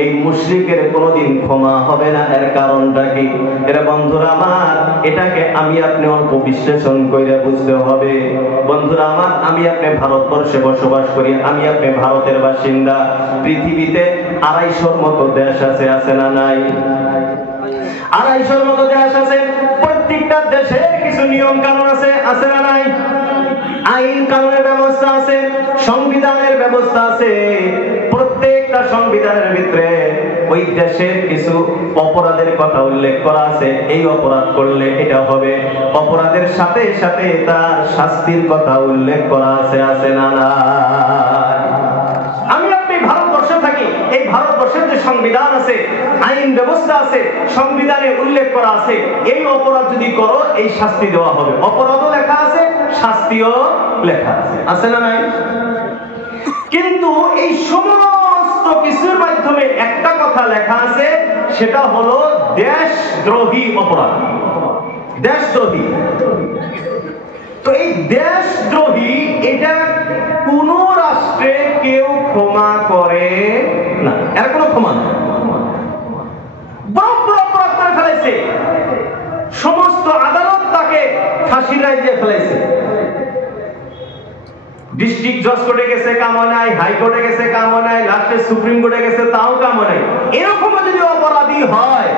এই মুশরিকের কোনোদিন ক্ষমা হবে না। এর কারণটা কি? এর বন্ধুরা আমার, এটাকে আমি আপনি অল্প বিশ্লেষণ করে বুঝতে হবে। বন্ধুরা আমার, আমি আপনি ভারতবর্ষে বসবাস করি, আমি আপনি ভারতের বাসিন্দা। পৃথিবীতে 250 মতো দেশ আছে, আছে না নাই? 250 মতো দেশ আছে। প্রত্যেকটা দেশের কিছু নিয়ম কানুন আছে, আছে না নাই? আইন কানুনের ব্যবস্থা আছে, সংবিধানের ব্যবস্থা আছে। প্রত্যেকটা সংবিধানের ভিতরে ওই দেশের কিছু অপরাধের কথা উল্লেখ করা আছে, এই অপরাধ করলে এটা হবে। অপরাধের সাথে সাথে তার শাস্তির কথা উল্লেখ করা আছে, আছে না নাই? আমি আপনি ভারতবর্ষে থাকি, এই ভারতবর্ষের যে সংবিধান আছে, আইন ব্যবস্থা আছে, সংবিধানে উল্লেখ করা আছে এই অপরাধ যদি করো এই শাস্তি দেওয়া হবে। অপরাধও লেখা আছে, শাস্তিও লেখা আছে, আছে না নাই? কিন্তু এই সমস্ত কিছুর মাধ্যমে একটা কথা লেখা আছে, সেটা হলো দেশদ্রোহী অপরাধ। দেশদ্রোহী, তো এই দেশদ্রোহী এটা কোন রাষ্ট্রে কেউ ক্ষমা করে না, এর কোনো ক্ষমা নেই। বড় বড় অপরাধ করে ফেলেছে, সমস্ত আদালত তাকে ফাঁসির রায় দিয়ে ফেলেছে। ডিস্ট্রিক্ট জজ কোর্টে গেছে, কাম নাই, হাইকোর্টে গেছে, কাম নাই, লাস্টে সুপ্রিম কোর্টে গেছে, তাও কাম নাই। এরকম যদি অপরাধী হয়,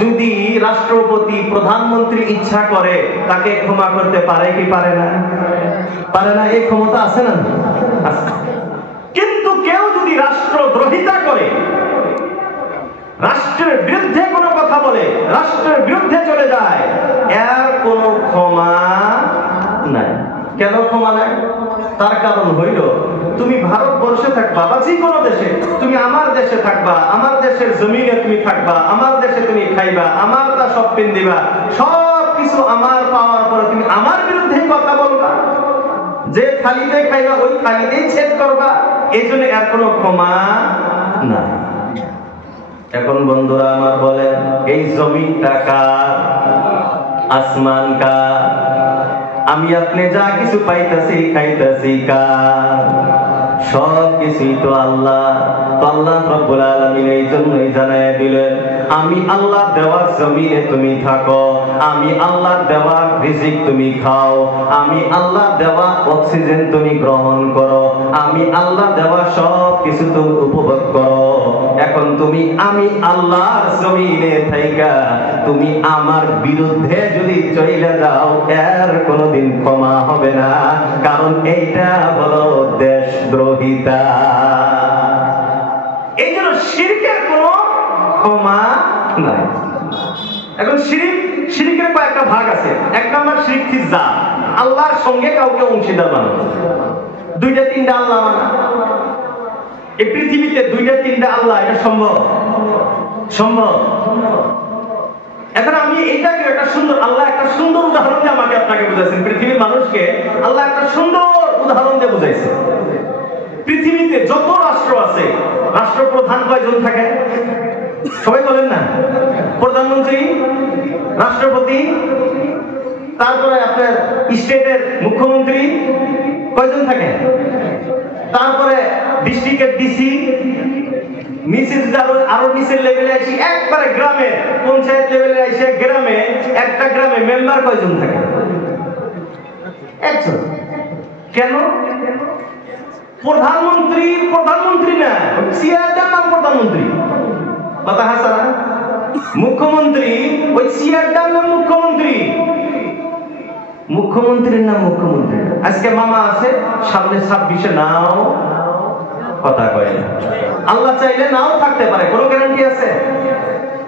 যদি রাষ্ট্রপতি প্রধানমন্ত্রী ইচ্ছা করে তাকে ক্ষমা করতে পারে কি পারে না? পারে না, এই ক্ষমতা আছে না? কিন্তু কেউ যদি রাষ্ট্রদ্রোহিতা করে, রাষ্ট্রের বিরুদ্ধে কোনো কথা বলে, রাষ্ট্রের বিরুদ্ধে চলে যায়, এর কোনো ক্ষমা নাই। কেন ক্ষমা নাই? তার কারণ হইল, তুমি ভারতবর্ষে থাকবা বা যে কোনো দেশে, তুমি আমার দেশে থাকবা, আমার দেশের জমিনে তুমি থাকবা, আমার দেশে তুমি খাইবা, আমার তা সব পিন দিবা, সব কিছু আমার পাওয়ার পরে তুমি আমার বিরুদ্ধে কথা বলবা, যে থালিতে খাইবা ওই থালিতেই ছেদ করবা, এই জন্য এর কোনো ক্ষমা নাই। এখন বন্ধুরা আমার বলেন, এই জমিটা কার? আসমান কার? আমি আপনি যা কিছু পাইতাছি খাইতাছি কার? সব কিছুই তো আল্লাহ। তো আল্লাহ রাব্বুল আলামিন এই জন্যই জানায় দিলেন, আমি আল্লাহ দেওয়ার জমিনে তুমি থাকো, আমি আল্লাহ দেওয়ার রিজিক তুমি খাও, আমি আল্লাহ দেওয়া অক্সিজেন তুমি গ্রহণ করো, আমি আল্লাহ দেওয়া সব কিছু তুমি উপভোগ করো। এখন তুমি আমি আল্লাহর জমিনে থাইকা তুমি আমার বিরুদ্ধে যদি চলে যাও, এর কোনোদিন ক্ষমা হবে না, কারণ এইটা হলো দেশদ্রোহিতা। এই জন্য শিরকের কোনো ক্ষমা নাই। এখন শিরকের কয়েকটা ভাগ আছে। এক নম্বর শিরক ফিজ্জা, আল্লাহর সঙ্গে কাউকে অংশীদার বানানো। দুইটা তিনটা আল্লাহ মানা। এই পৃথিবীতে দুইটা তিনটা আল্লাহ, এটা সম্ভব? সম্ভব? এখন আমি এইটাকে একটা সুন্দর, আল্লাহ একটা সুন্দর উদাহরণ দিয়ে আমাকে আপনাকে বুঝাইছেন, পৃথিবীর মানুষকে আল্লাহ একটা সুন্দর উদাহরণ দিয়ে বুঝাইছে। পৃথিবীতে যত রাষ্ট্র আছে, রাষ্ট্রপ্রধান কয়জন থাকে? সবাই বলেন না? প্রধানমন্ত্রী, রাষ্ট্রপতি, তারপরে আপনার স্টেটের মুখ্যমন্ত্রী, কয়জন থাকে? তারপরে ডিস্ট্রিক্টের ডিসি, মিসেস আরো নিচের লেভেলে আসি, একবারে গ্রামে পঞ্চায়েত লেভেলে আসে, গ্রামে একটা গ্রামে মেম্বার কয়জন থাকে? একজন। কেন? প্রধানমন্ত্রী প্রধানমন্ত্রী না, চেয়ারটার নাম প্রধানমন্ত্রী। কথা হাসা না? মুখ্যমন্ত্রী, ওই চেয়ারটার নাম মুখ্যমন্ত্রী, মুখ্যমন্ত্রীর নাম মুখ্যমন্ত্রী। আজকে মামা আছে, সামনে 26-এ নাও কথা কয় না। আল্লাহ চাইলে নাও থাকতে পারে, কোনো গ্যারান্টি আছে?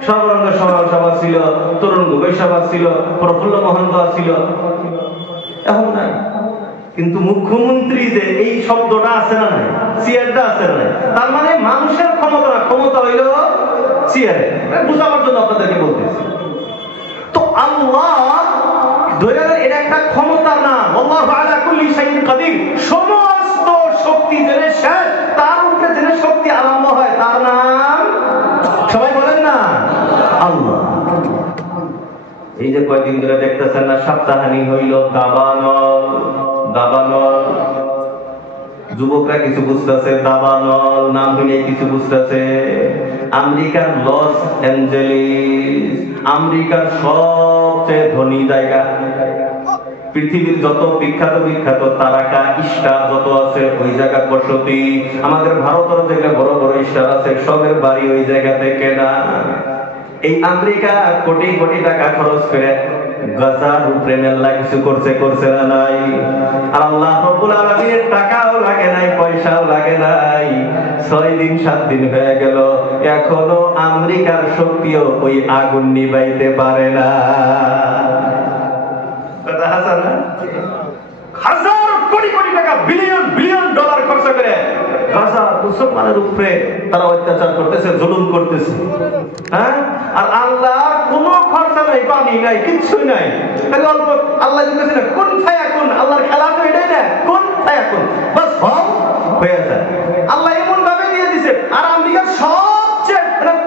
সর্বাঙ্গ সভা ছিল, তরুণ গগৈ সভা ছিল, প্রফুল্ল মহন্ত ছিল, এখন নাই। কিন্তু মুখ্যমন্ত্রী যে এই শব্দটা আছে না নাই, চেয়ারটা আছে না নাই, তার মানে মানুষের ক্ষমতা না, ক্ষমতা হইল চেয়ারে। বুঝাবার জন্য আপনাদেরকে বলতেছি। তো আল্লাহ এটা একটা ক্ষমতার নাম, আল্লাহু আলা কুল্লি শাইইন কাদির। সমস্ত শক্তি জেনে শেষ, তার উপরে জেনে শক্তি আরম্ভ হয়, তার নাম সবাই বলেন না আল্লাহ। এই যে কয়েকদিন ধরে দেখতেছেন না, সপ্তাহানি হইল দাবানল, দাবানল। যুবকরা কিছু বুঝতেছে, দাবানল নাম হইলে কিছু বুঝতেছে। আমেরিকার লস অ্যাঞ্জেলিস, আমেরিকার সবচেয়ে ধনী জায়গা। পৃথিবীর যত বিখ্যাত বিখ্যাত তারকা স্টার যত আছে ওই জায়গার বসতি। আমাদের ভারতের যেগুলো বড় বড় স্টার আছে সবের বাড়ি ওই জায়গাতে কেনা। এই আমেরিকা কোটি কোটি টাকা খরচ করে গাজার উপরে মেলা কিছু করছে না নাই? আর আল্লাহ রাব্বুল আলামিনের টাকাও লাগে নাই, পয়সাও লাগে নাই। 6 দিন 7 দিন হয়ে গেল, এখনো আমেরিকার শক্তিও ওই আগুন নিভাইতে পারে না। কথা আছে না? হাজার কোটি কোটি টাকা, বিলিয়ন বিলিয়ন ডলার খরচ করে গাজা মুসলমানের উপরে তারা অত্যাচার করতেছে, জুলুম করতেছে। হ্যাঁ, আর আল্লাহ কোনো খরচা নাই, পানি নাই, কিচ্ছুই নাই। তাহলে অল্প আল্লাহ দিতেছে না, কোন ফায়াকুন, আল্লাহর খেলা তো এটাই না, কোন ফায়াকুন, বাস হয়ে যায়। আল্লাহ এমন ভাবে দিয়ে দিছে। আর আমেরিকার সবচেয়ে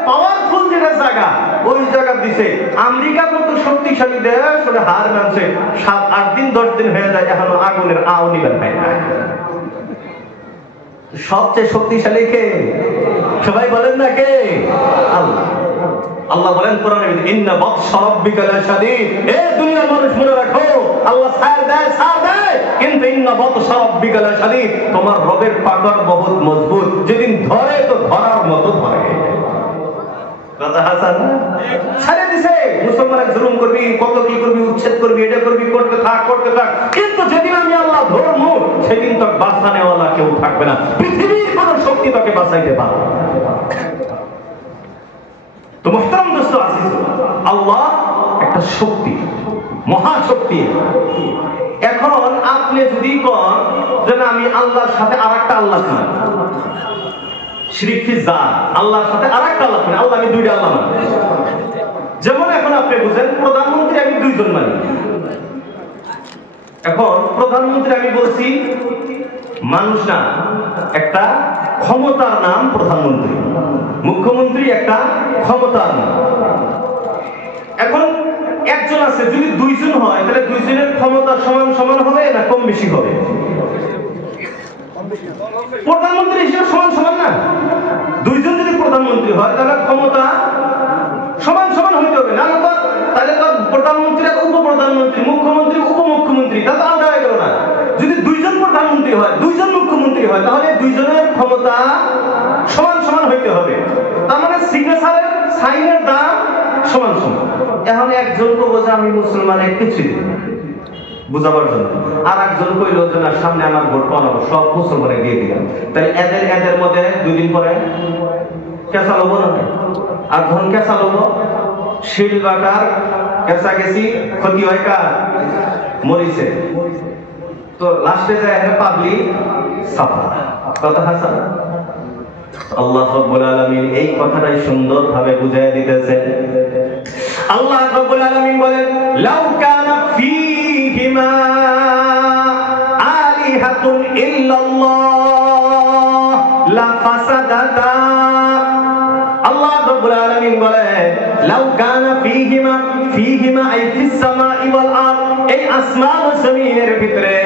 পাওয়ারফুল যেটা জায়গা, ওই জায়গা দিছে। আমেরিকার মতো শক্তিশালী দেশ ওটা হার মানছে, 7-8 দিন 10 দিন হয়ে যায়, এখনো আগুনের আও নিবেন পায় না। সবচেয়ে শক্তিশালী কে? সবাই বলেন না কে? আল্লাহ। আল্লাহ বলেন কোরআনে, ইন্না বাতশা রাব্বিকা লাশাদীদ। এ দুনিয়ার মানুষ মনে রাখো, আল্লাহ ছাড় দেয়, কিন্তু ইন্না বাতশা রাব্বিকা লাশাদীদ, তোমার রবের পাকড় বহুত মজবুত, যেদিন ধরে তো ধরার মতো ধরে। কথা হাসান ছেড়ে দিছে, মুসলমানের জুলুম করবি, কত কি করবি, উচ্ছেদ করবি, এটা করবি, করতে থাক। কিন্তু যেদিন আমি আল্লাহ ধরবো, পারবে না, পৃথিবীর কোন শক্তি তাকে বাঁচাইতে পারবে না। তো মুহতারাম দোস্ত আজিজ, আল্লাহ একটা শক্তি, মহাশক্তি। এখন আপনি যদি কন যে আমি আল্লাহর সাথে আরেকটা আল্লাহ মানি, শিরক ফি জাত, আল্লাহর সাথে আরেকটা আল্লাহ মানি, আল্লাহ আমি দুইটা আল্লাহ মানি। যেমন এখন আপনি বুঝেন প্রধানমন্ত্রী আমি দুইজন মানি। এখন প্রধানমন্ত্রী আমি বলছি মানুষ না, একটা ক্ষমতার নাম প্রধানমন্ত্রী, মুখ্যমন্ত্রী একটা ক্ষমতার নাম। এখন একজন আছে, যদি দুইজন হয় তাহলে দুইজনের ক্ষমতা সমান সমান হবে না কম বেশি হবে? প্রধানমন্ত্রী হিসেবে সমান সমান না? দুইজন যদি প্রধানমন্ত্রী হয় তাহলে ক্ষমতা সমান সমান হইতে হবে, না তাহলে তো প্রধানমন্ত্রী উপপ্রধানমন্ত্রী, মুখ্যমন্ত্রী উপমুখ্যমন্ত্রী, তা তো আলাদা হয়ে গেল না। যদি দুইজন প্রধানমন্ত্রী হয়, দুইজন মুখ্যমন্ত্রী হয়, তাহলে দুইজনের ক্ষমতা সমান সমান হইতে হবে। তার মানে সিগনেচারের সাইনের দাম সমান সমান। এখন একজন কইবো যে আমি মুসলমানের কিছুই বুঝাবার জন্য, আর একজন কইল যে না সামনে আমার ভোট পাওয়াবো, সব মুসলমানে দিয়ে দিলাম, তাহলে এদের মধ্যে দুদিন পরে কেঁচা লবো না, আর ধন কেঁচা লবো, শিল বাটার কেঁচা গেছি, ক্ষতি হয় কার? মরিছে। তো লাস্টে যায় পাবলিক সাফা, কথা হাসা। আল্লাহ রাব্বুল আলামিন এই কথাটাই সুন্দরভাবে বুঝিয়ে দিতেছেন। আল্লাহ রাব্বুল আলামিন বলেন, লাউ কানা ফীহিমা আলিহাতুন ইল্লাল্লাহ লাফাসাদাতা। আল্লাহ রাব্বুল আলামিন বলেন, লাউ কানা ফীহিমা আই ফিস সামাই ওয়াল আরদ, এই আসমান ও জমিনের ভিতরে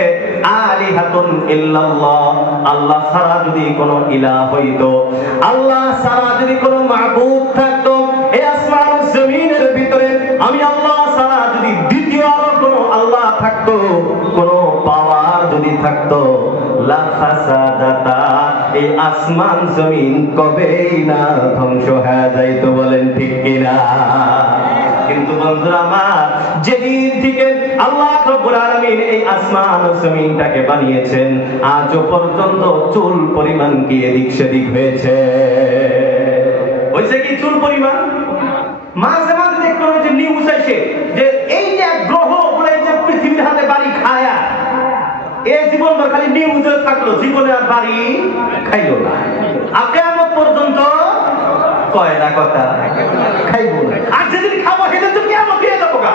আলিহাতুন ইল্লাল্লাহ, আল্লাহ ছাড়া যদি কোনো ইলাহ হইতো, আল্লাহ ছাড়া যদি কোনো মাবুদ থাকতো, এই আসমান ও জমিনের ভিতরে আমি আল্লাহ ছাড়া যদি দ্বিতীয় আর কোনো আল্লাহ থাকতো, কোনো পাওয়ার যদি থাকতো, লাফাসাদাতা, এই আসমান জমিন কবেই না ধ্বংস হয়ে যাইতো। বলেন ঠিক কিনা? কিন্তু বন্ধুরা আমার, যেদিন থেকে আল্লাহ রাব্বুল আলামিন এই আসমান ও জমিনটাকে বানিয়েছেন, আজও পর্যন্ত চুল পরিমাণ কি এদিক সেদিক হয়েছে? হয়েছে কি চুল পরিমাণ? মাঝে মাঝে দেখতে হয়েছে নিউজ আসে যে এই যে গ্রহ বলে যে পৃথিবীর হাতে বাড়ি খায়া, এই জীবন খালি নিউজে থাকলো, জীবনে আর বাড়ি খাইলো না, আর কিয়ামত পর্যন্ত কয় না কথা খাইব না। আর যেদিন খাবো সেদিন তো কিয়ামত হয়ে যাবো গা।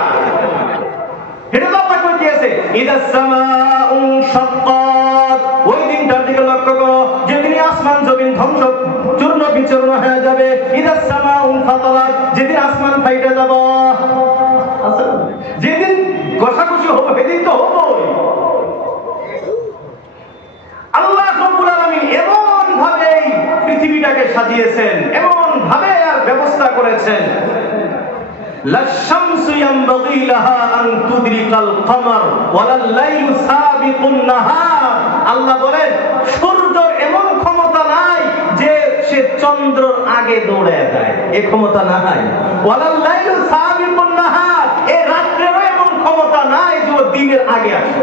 এটা তো আল্লাহ কই দিয়েছে, ইদা সামাউ শাক্কাত, ওই দিনটার দিকে লক্ষ্য করো যেদিন আসমান জমিন ধ্বংস চূর্ণ বিচূর্ণ হয়ে যাবে। ইদা সামাউ ফাতারাত, যেদিন আসমান ফাইটে যাব, যেদিন ঘষাঘষি হবে সেদিন তো হবই। আল্লাহ রাব্বুল আলামিন এমন ভাবে পৃথিবীটাকে সাজিয়েছেন, এমন ভাবে আর ব্যবস্থা করেছেন, লাশ-শামসু ইয়ানবাগী লাহা আন তুদরিকাল কমার ওয়ালাল লাইলু সাবিকুন নাহার। আল্লাহ বলেন সূর্যের এমন ক্ষমতা নাই যে সে চন্দ্রের আগে দৌড়ে যায়, এই ক্ষমতা নাই। ওয়ালাল লাইলু সাবিকুন নাহার, এই রাত্রেরও এমন ক্ষমতা নাই যে ও দিনের আগে আসে।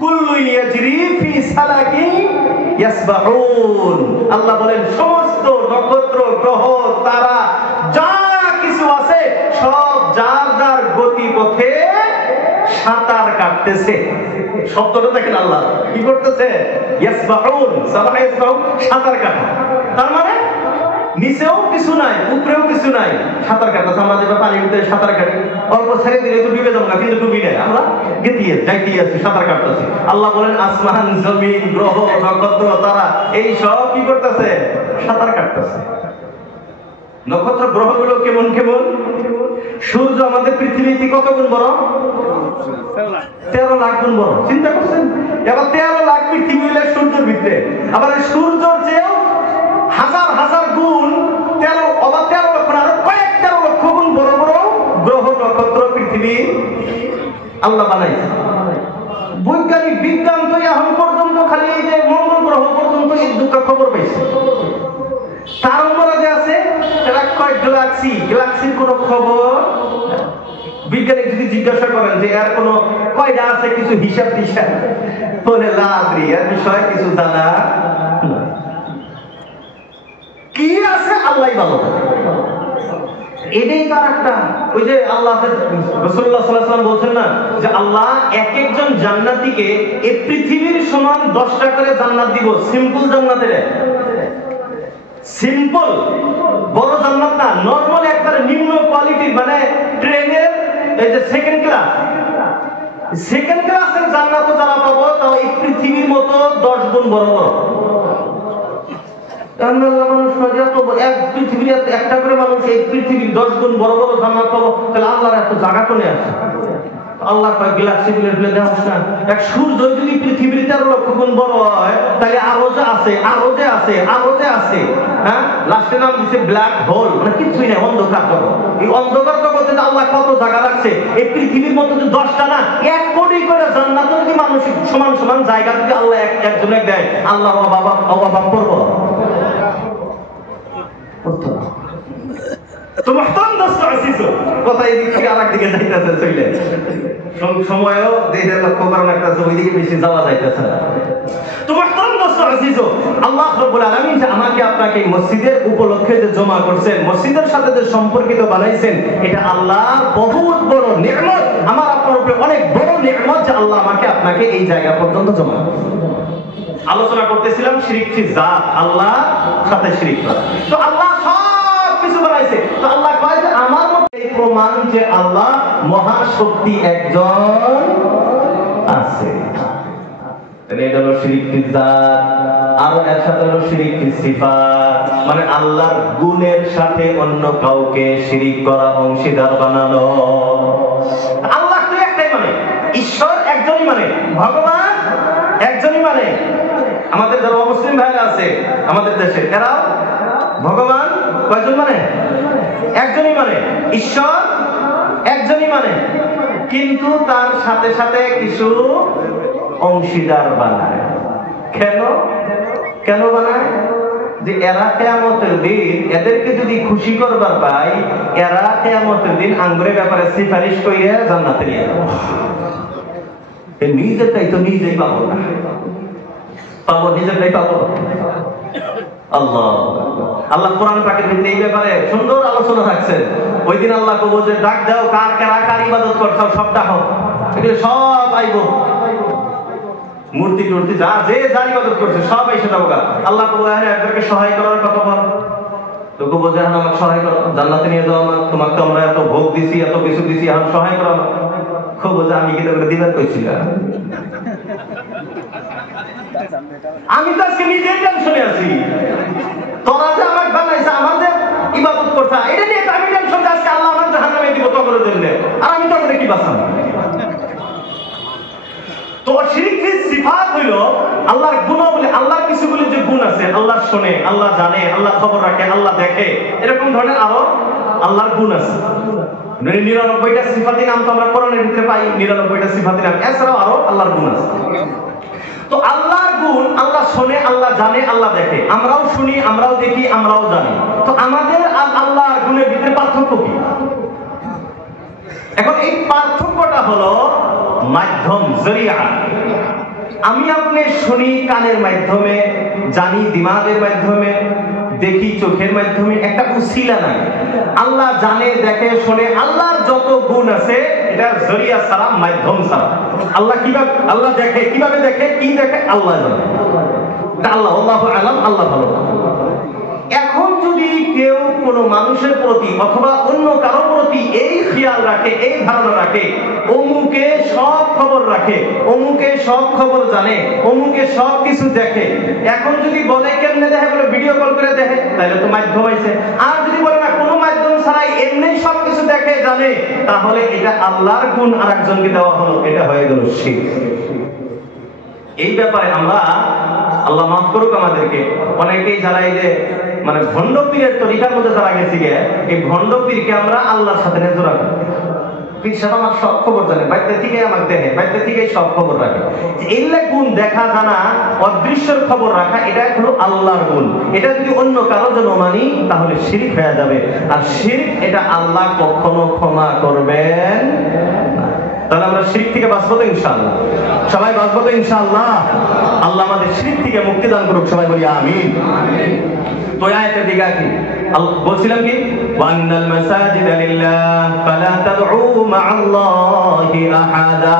কুল্লু ইয়াজরি ফি সালাকিন ইয়াসবাহুন। আল্লাহ বলেন সমস্ত নক্ষত্র, গ্রহ, তারা যা কিছু আছে সব যার যার গতিপথে সাঁতার কাটতেছে। শব্দটা দেখেন আল্লাহ কি করতেছে? ইয়াসবাহুন, সাবাহা ইয়াসবাহুন, সাঁতার কাটা। তার মানে নিচেও কিছু নাই, উপরেও কিছু নাই, সাঁতার কাটতেছে। আমরা যেটা পানির ভিতরে সাঁতার কাটি, অল্প ছেড়ে দিলে তো ডুবে যাবো না, কিন্তু ডুবি নাই, আমরা যাইতেই আছি, সাঁতার কাটতেছি। আল্লাহ বলেন আসমান জমিন গ্রহ নক্ষত্র তারা এই সব কি করতেছে? সাঁতার কাটতেছে। নক্ষত্র গ্রহগুলো কেমন কেমন? সূর্য আমাদের পৃথিবীতে কত গুণ বড়? 13 লাখ গুণ বড়। চিন্তা করছেন? এবার 13 লাখ পৃথিবী হইলে সূর্যের ভিতরে, আবার সূর্যের চেয়েও হাজার হাজার গুণ 13 লক্ষ, আরো কয়েক 13 লক্ষ গুণ বড় বড় গ্রহ নক্ষত্র পৃথিবী আল্লাহ বানাইছে। বৈজ্ঞানিক বিজ্ঞান তো এখন পর্যন্ত খালি এই যে মঙ্গল গ্রহ পর্যন্ত এই দুটো খবর পাইছে। তারপরে যে আছে সেটা কয় গ্যালাক্সির কোনো খবর। বিজ্ঞানী যদি জিজ্ঞাসা করেন যে এর কোনো কয়টা আছে কিছু হিসাব বলে লা আদরি, এর বিষয়ে কিছু জানা না। কি আছে আল্লাহই ভালো জানে। এটাই তার একটা, ওই যে আল্লাহ রাসূলুল্লাহ সাল্লাল্লাহু আলাইহি ওয়াসাল্লাম বলছেন না যে আল্লাহ এক একজন জান্নাতীকে এই পৃথিবীর সমান 10টা করে জান্নাত দিব, সিম্পল জান্নাতের, সিম্পল বড় জান্নাত না, নরমাল একবারে নিম্ন কোয়ালিটির, মানে ট্রেনের এই যে সেকেন্ড ক্লাসের জান্নাতও যারা পাবো তাও এই পৃথিবীর মতো 10 গুণ বড় বড়। মানুষ এক পৃথিবীর একটা করে মানুষ এই পৃথিবীর 10 গুণ বড় বড় জান্নাত পাবো, তাহলে আল্লাহর এত জায়গা কোনে আছে? আল্লাহ কয় গ্যালাক্সি গুলো দেখাস না, এক সূর্য যদি পৃথিবীর 13 লক্ষ গুণ বড় হয় তাহলে আরো যে আছে। হ্যাঁ, লাস্টে নাম দিচ্ছে ব্ল্যাক হোল, মানে কিছুই নাই, অন্ধকার জগৎ। এই অন্ধকার জগতে আল্লাহ কত জায়গা রাখছে, এই পৃথিবীর মতো যে 10টা না 1 কোটি করে জান্নাত যদি মানুষ সমান সমান জায়গা যদি আল্লাহ একজনে দেয়, আল্লাহ অবাক করবো? তো মুহতারাম দোস্ত আসিছো, কথা এদিক থেকে আরেক দিকে যাইতেছে, চলে সময়ও দেখে লক্ষ্য করার একটা ওই দিকে বেশি যাওয়া যাইতেছে না। তো মুহতারাম দোস্ত আসিছো, আল্লাহ রাব্বুল আলামিন যে আমাকে আপনাকে মসজিদের উপলক্ষে যে জমা করছেন, মসজিদের সাথে যে সম্পর্কিত বানাইছেন, এটা আল্লাহর বহুত বড় নিয়ামত, আমার আপনার উপরে অনেক বড় নিয়ামত যে আল্লাহ আমাকে আপনাকে এই জায়গা পর্যন্ত জমা করছেন। আলোচনা করতেছিলাম শিরক ফি জাত, আল্লাহ সাথে শিরক করা। তো আল্লাহ সব কিছু বানাইছে, তো আল্লাহ কয় যে আমার মতে এই প্রমাণ যে আল্লাহ মহাশক্তি একজন আছে। এটা হলো শিরক ফি জাত, আর এর সাথে হলো শিরক ফি সিফাত, মানে আল্লাহর গুণের সাথে অন্য কাউকে শিরক করা, অংশীদার বানানো। আল্লাহ তো একটাই মানে, ঈশ্বর একজনই মানে, ভগবান একজনই মানে। আমাদের যারা মুসলিম ভাইরা আছে আমাদের দেশে, এরা ভগবান কয়জন মানে? একজনই মানে, ঈশ্বর একজনই মানে, কিন্তু তার সাথে সাথে কিছু অংশীদার বানায়। কেন বানায়? যে এরা কিয়ামতের দিন এদেরকে যদি খুশি করবার পাই, এরা কিয়ামতের দিন আঙ্গুরের ব্যাপারে সিফারিশ কইরা জান্নাতে নিয়ে যাবে। এই নিজেরটাই তো নিজেই পাবো না, নিজেরটাই পাবো। আল্লাহ কোরআন পাকের ভিতরে এই ব্যাপারে সুন্দর আলোচনা রাখছেন। ওই দিন আল্লাহ কব যে ডাক দাও, কার ইবাদত করছাও সব ডাকো, এগুলো সব আইব, মূর্তি টূর্তি যে যার ইবাদত করছে সব এসে যাবো। আল্লাহ কব একজনকে সহায় করার কথা বল, তো কব যে আমাকে সহায় করো, জান্নাতে নিয়ে যাও, তোমাকে তো আমরা এত ভোগ দিছি, এত কিছু দিছি, এখন সহায় করো। খুব বোঝা, আমি কি তোকে দিবার কইছিলাম? আমি তো আজকে নিজেই টেনশনে আছি, তোরা যে আমাকে বানাইছে, আমার যে ইবাদত করছে, এটা নিয়ে আমি টেনশন যে আজকে আল্লাহ আমার জাহান্নামে দিব তকরের জন্য, আর আমি তকরে কি বাঁচাবো? তো শিরক ফি সিফাত হইল আল্লাহর গুণাবলী, আল্লাহর কিছুগুলি যে গুণ আছে, আল্লাহ শোনে, আল্লাহ জানে, আল্লাহ খবর রাখে, আল্লাহ দেখে, এরকম ধরনের আরো আল্লাহর গুণ আছে। 99টা সিফাতি নাম তো আমরা কোরআনের ভিতরে পাই, 99টা সিফাতি নাম, এছাড়াও আরো আল্লাহর গুণ আছে। তো আল্লাহর গুণ, আল্লাহ শোনে, আল্লাহ জানে, আল্লাহ দেখে, আমরাও শুনি, আমরাও দেখি, আমরাও জানি। তো আমাদের আর আল্লাহর গুণের ভিতরে পার্থক্য কি? এখন এই পার্থক্যটা হলো মাধ্যম, জরিয়া। আমি আপনি শুনি কানের মাধ্যমে, জানি দিমাগের মাধ্যমে, দেখি চোখের মাধ্যমে, একটা উসিলা নাই। আল্লাহ জানে, দেখে, শোনে, আল্লাহর যত গুণ আছে এটা জরিয়া ছাড়া, মাধ্যম ছাড়া। আল্লাহ কিভাবে, আল্লাহ দেখে, কিভাবে দেখে, কি দেখে আল্লাহ জানে, এটা আল্লাহ, আল্লাহু আলাম, আল্লাহ ভালো। এখন যদি কেউ কোনো মানুষের প্রতি অথবা অন্য কারো প্রতি এই খেয়াল রাখে, এই ধারণা রাখে, অমুকে সব খবর রাখে, অমুকে সব খবর জানে, অমুকে সব কিছু দেখে, এখন যদি বলে কেমনে দেখে, বলে ভিডিও কল করে দেখে, তাহলে তো মাধ্যম হয়েছে। আর যদি বলে না কোনো মাধ্যম ছাড়াই এমনি সব কিছু দেখে, জানে, তাহলে এটা আল্লাহর গুণ আর একজনকে দেওয়া হলো, এটা হয়ে গেল শিরক। এই ব্যাপারে আমরা, আল্লাহ মাফ করুক আমাদেরকে, অনেকেই যারা এই যে মানে ভণ্ড পীরের তরিকার মধ্যে যারা গেছি গে, এই ভণ্ড পীরকে আমরা আল্লাহর সাথে জোড়া করি। পীর সাহেব আমার সব খবর জানে, বাইরে থেকে আমাকে দেখে, বাইরে থেকে সব খবর রাখে। এইগুলা গুণ, দেখা জানা, অদৃশ্যের খবর রাখা, এটা হলো আল্লাহর গুণ। এটা যদি অন্য কারোর জন্য মানি তাহলে শিরক হয়ে যাবে। আর শিরক এটা আল্লাহ কখনো ক্ষমা করবেন না। তাহলে আমরা শিরক থেকে বাঁচবো তো ইনশাআল্লাহ? সবাই বাঁচবো তো ইনশাআল্লাহ? আল্লাহ আমাদের শিরক থেকে মুক্তি দান করুক, সবাই বলি আমিন। তো আয়াতের দিকে কি বলছিলাম কি, ওয়ান্নাল মাসাজিদা লিল্লাহ ফালা তাদউ মা'আল্লাহি আহাদা।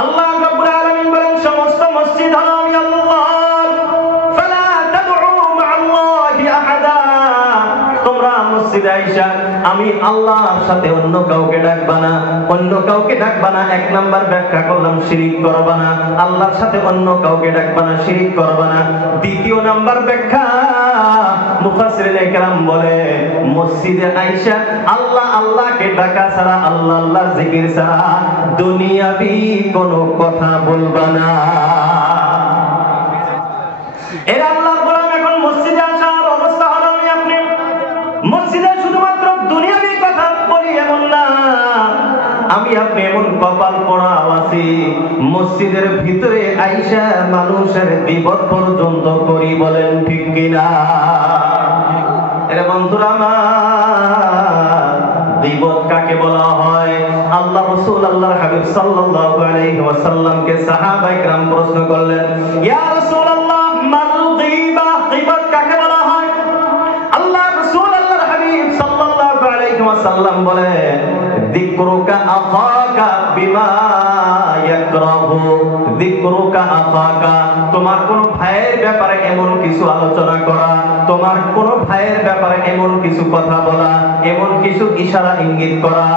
আল্লাহ রাব্বুল আলামিন বলেন সমস্ত মসজিদ হলো আমি আল্লাহর, ফালা তাদউ মা'আল্লাহি আহাদা। তোমরা মসজিদে আইসা আমি আল্লাহর সাথে অন্য কাউকে ডাকবা না, অন্য কাউকে ডাকবা না। এক নাম্বার ব্যাখ্যা করলাম শিরিক করবা না, আল্লাহর সাথে অন্য কাউকে ডাকবা না, শিরিক করবা না। দ্বিতীয় নাম্বার ব্যাখ্যা মুফাসসিরিনে কেরাম বলে মসজিদে আইসা আল্লাহ আল্লাহকে ডাকা ছাড়া, আল্লাহ আল্লাহর জিকির ছাড়া দুনিয়াবি কোনো কথা বলবা না। এর আল্লাহর গোলাম এখন মসজিদে আসার অবস্থা হলো আমি আপনি মসজিদে শুধুমাত্র দুনিয়াবি কথা বলি এমন না, আমি আপনি এমন কপাল পড়া আছি মসজিদের ভিতরে আইসা মানুষের বিপদ পর্যন্ত করি, বলেন ঠিক কিনা? এর বন্ধুরা আমার, বিপদ কাকে বলা হয়? আল্লাহ রাসূল আল্লাহর হাবিব সাল্লাল্লাহু আলাইহি ওয়াসাল্লামকে সাহাবায়ে কেরাম প্রশ্ন করলেন, ইয়া রাসূলুল্লাহ মাল গীবা, গীবত কাকে বলা হয়? আল্লাহ রাসূল আল্লাহর হাবিব সাল্লাল্লাহু আলাইহি ওয়াসাল্লাম বলেন, যিকরুকা আখাকা বিমা ইয়াকরাহু, যিকরুকা আখাকা, তোমার কোন ভাইয়ের ব্যাপারে এমন কিছু আলোচনা করা, তোমার কোন ভাইয়ের ব্যাপারে এমন কিছু কথা বলা, এমন কিছু ইশারা ইঙ্গিত করা,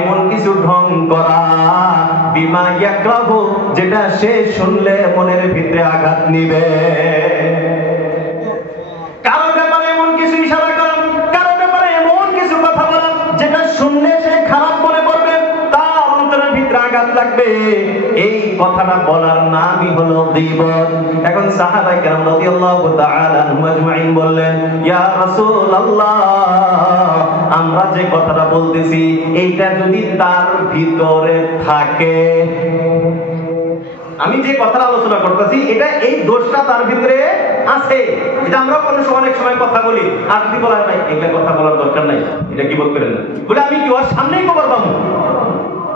এমন কিছু ঢং করা, বিমা ইয়াকরাহু, যেটা সে শুনলে মনের ভিতরে আঘাত নিবে। কারো ব্যাপারে এমন কিছু ইশারা করা, কারো ব্যাপারে এমন কিছু কথা বলা যেটা শুনলে সে খারাপ মনে করবে, তার অন্তরের ভিতরে আঘাত লাগবে, এই কথাটা বলার নামই হলো গীবত। এখন সাহাবায়ে কেরাম রাদিয়াল্লাহু তাআলা আনহুম আজমাইন বললেন, ইয়া রাসূলুল্লাহ, আমরা যে কথাটা বলতেছি এইটা যদি তার ভিতরে থাকে, আমি যে কথাটা আলোচনা করতেছি এটা এই দোষটা তার ভিতরে আছে, এটা আমরা অনেক সময় কথা বলি, আর যদি বলা নাই এগুলা কথা বলার দরকার নাই, এটা কি বলতে পারেন না বলে আমি কি ওর সামনেই কবর পাবো,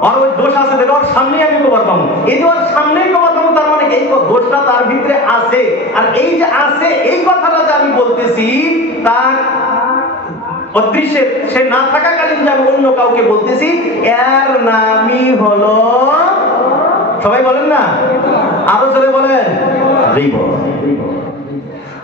আর ওই দোষ আছে দেখো ওর সামনেই আমি কবর পাবো, এই যে ওর সামনেই কবর পাবো, তার মানে এই দোষটা তার ভিতরে আছে। আর এই যে আছে এই কথাটা যে আমি বলতেছি তার অদৃশ্যে সে না থাকাকালীন যে আমি অন্য কাউকে বলতেছি, এর নামই হলো, সবাই বলেন না, আরো জোরে বলেন, গীবত।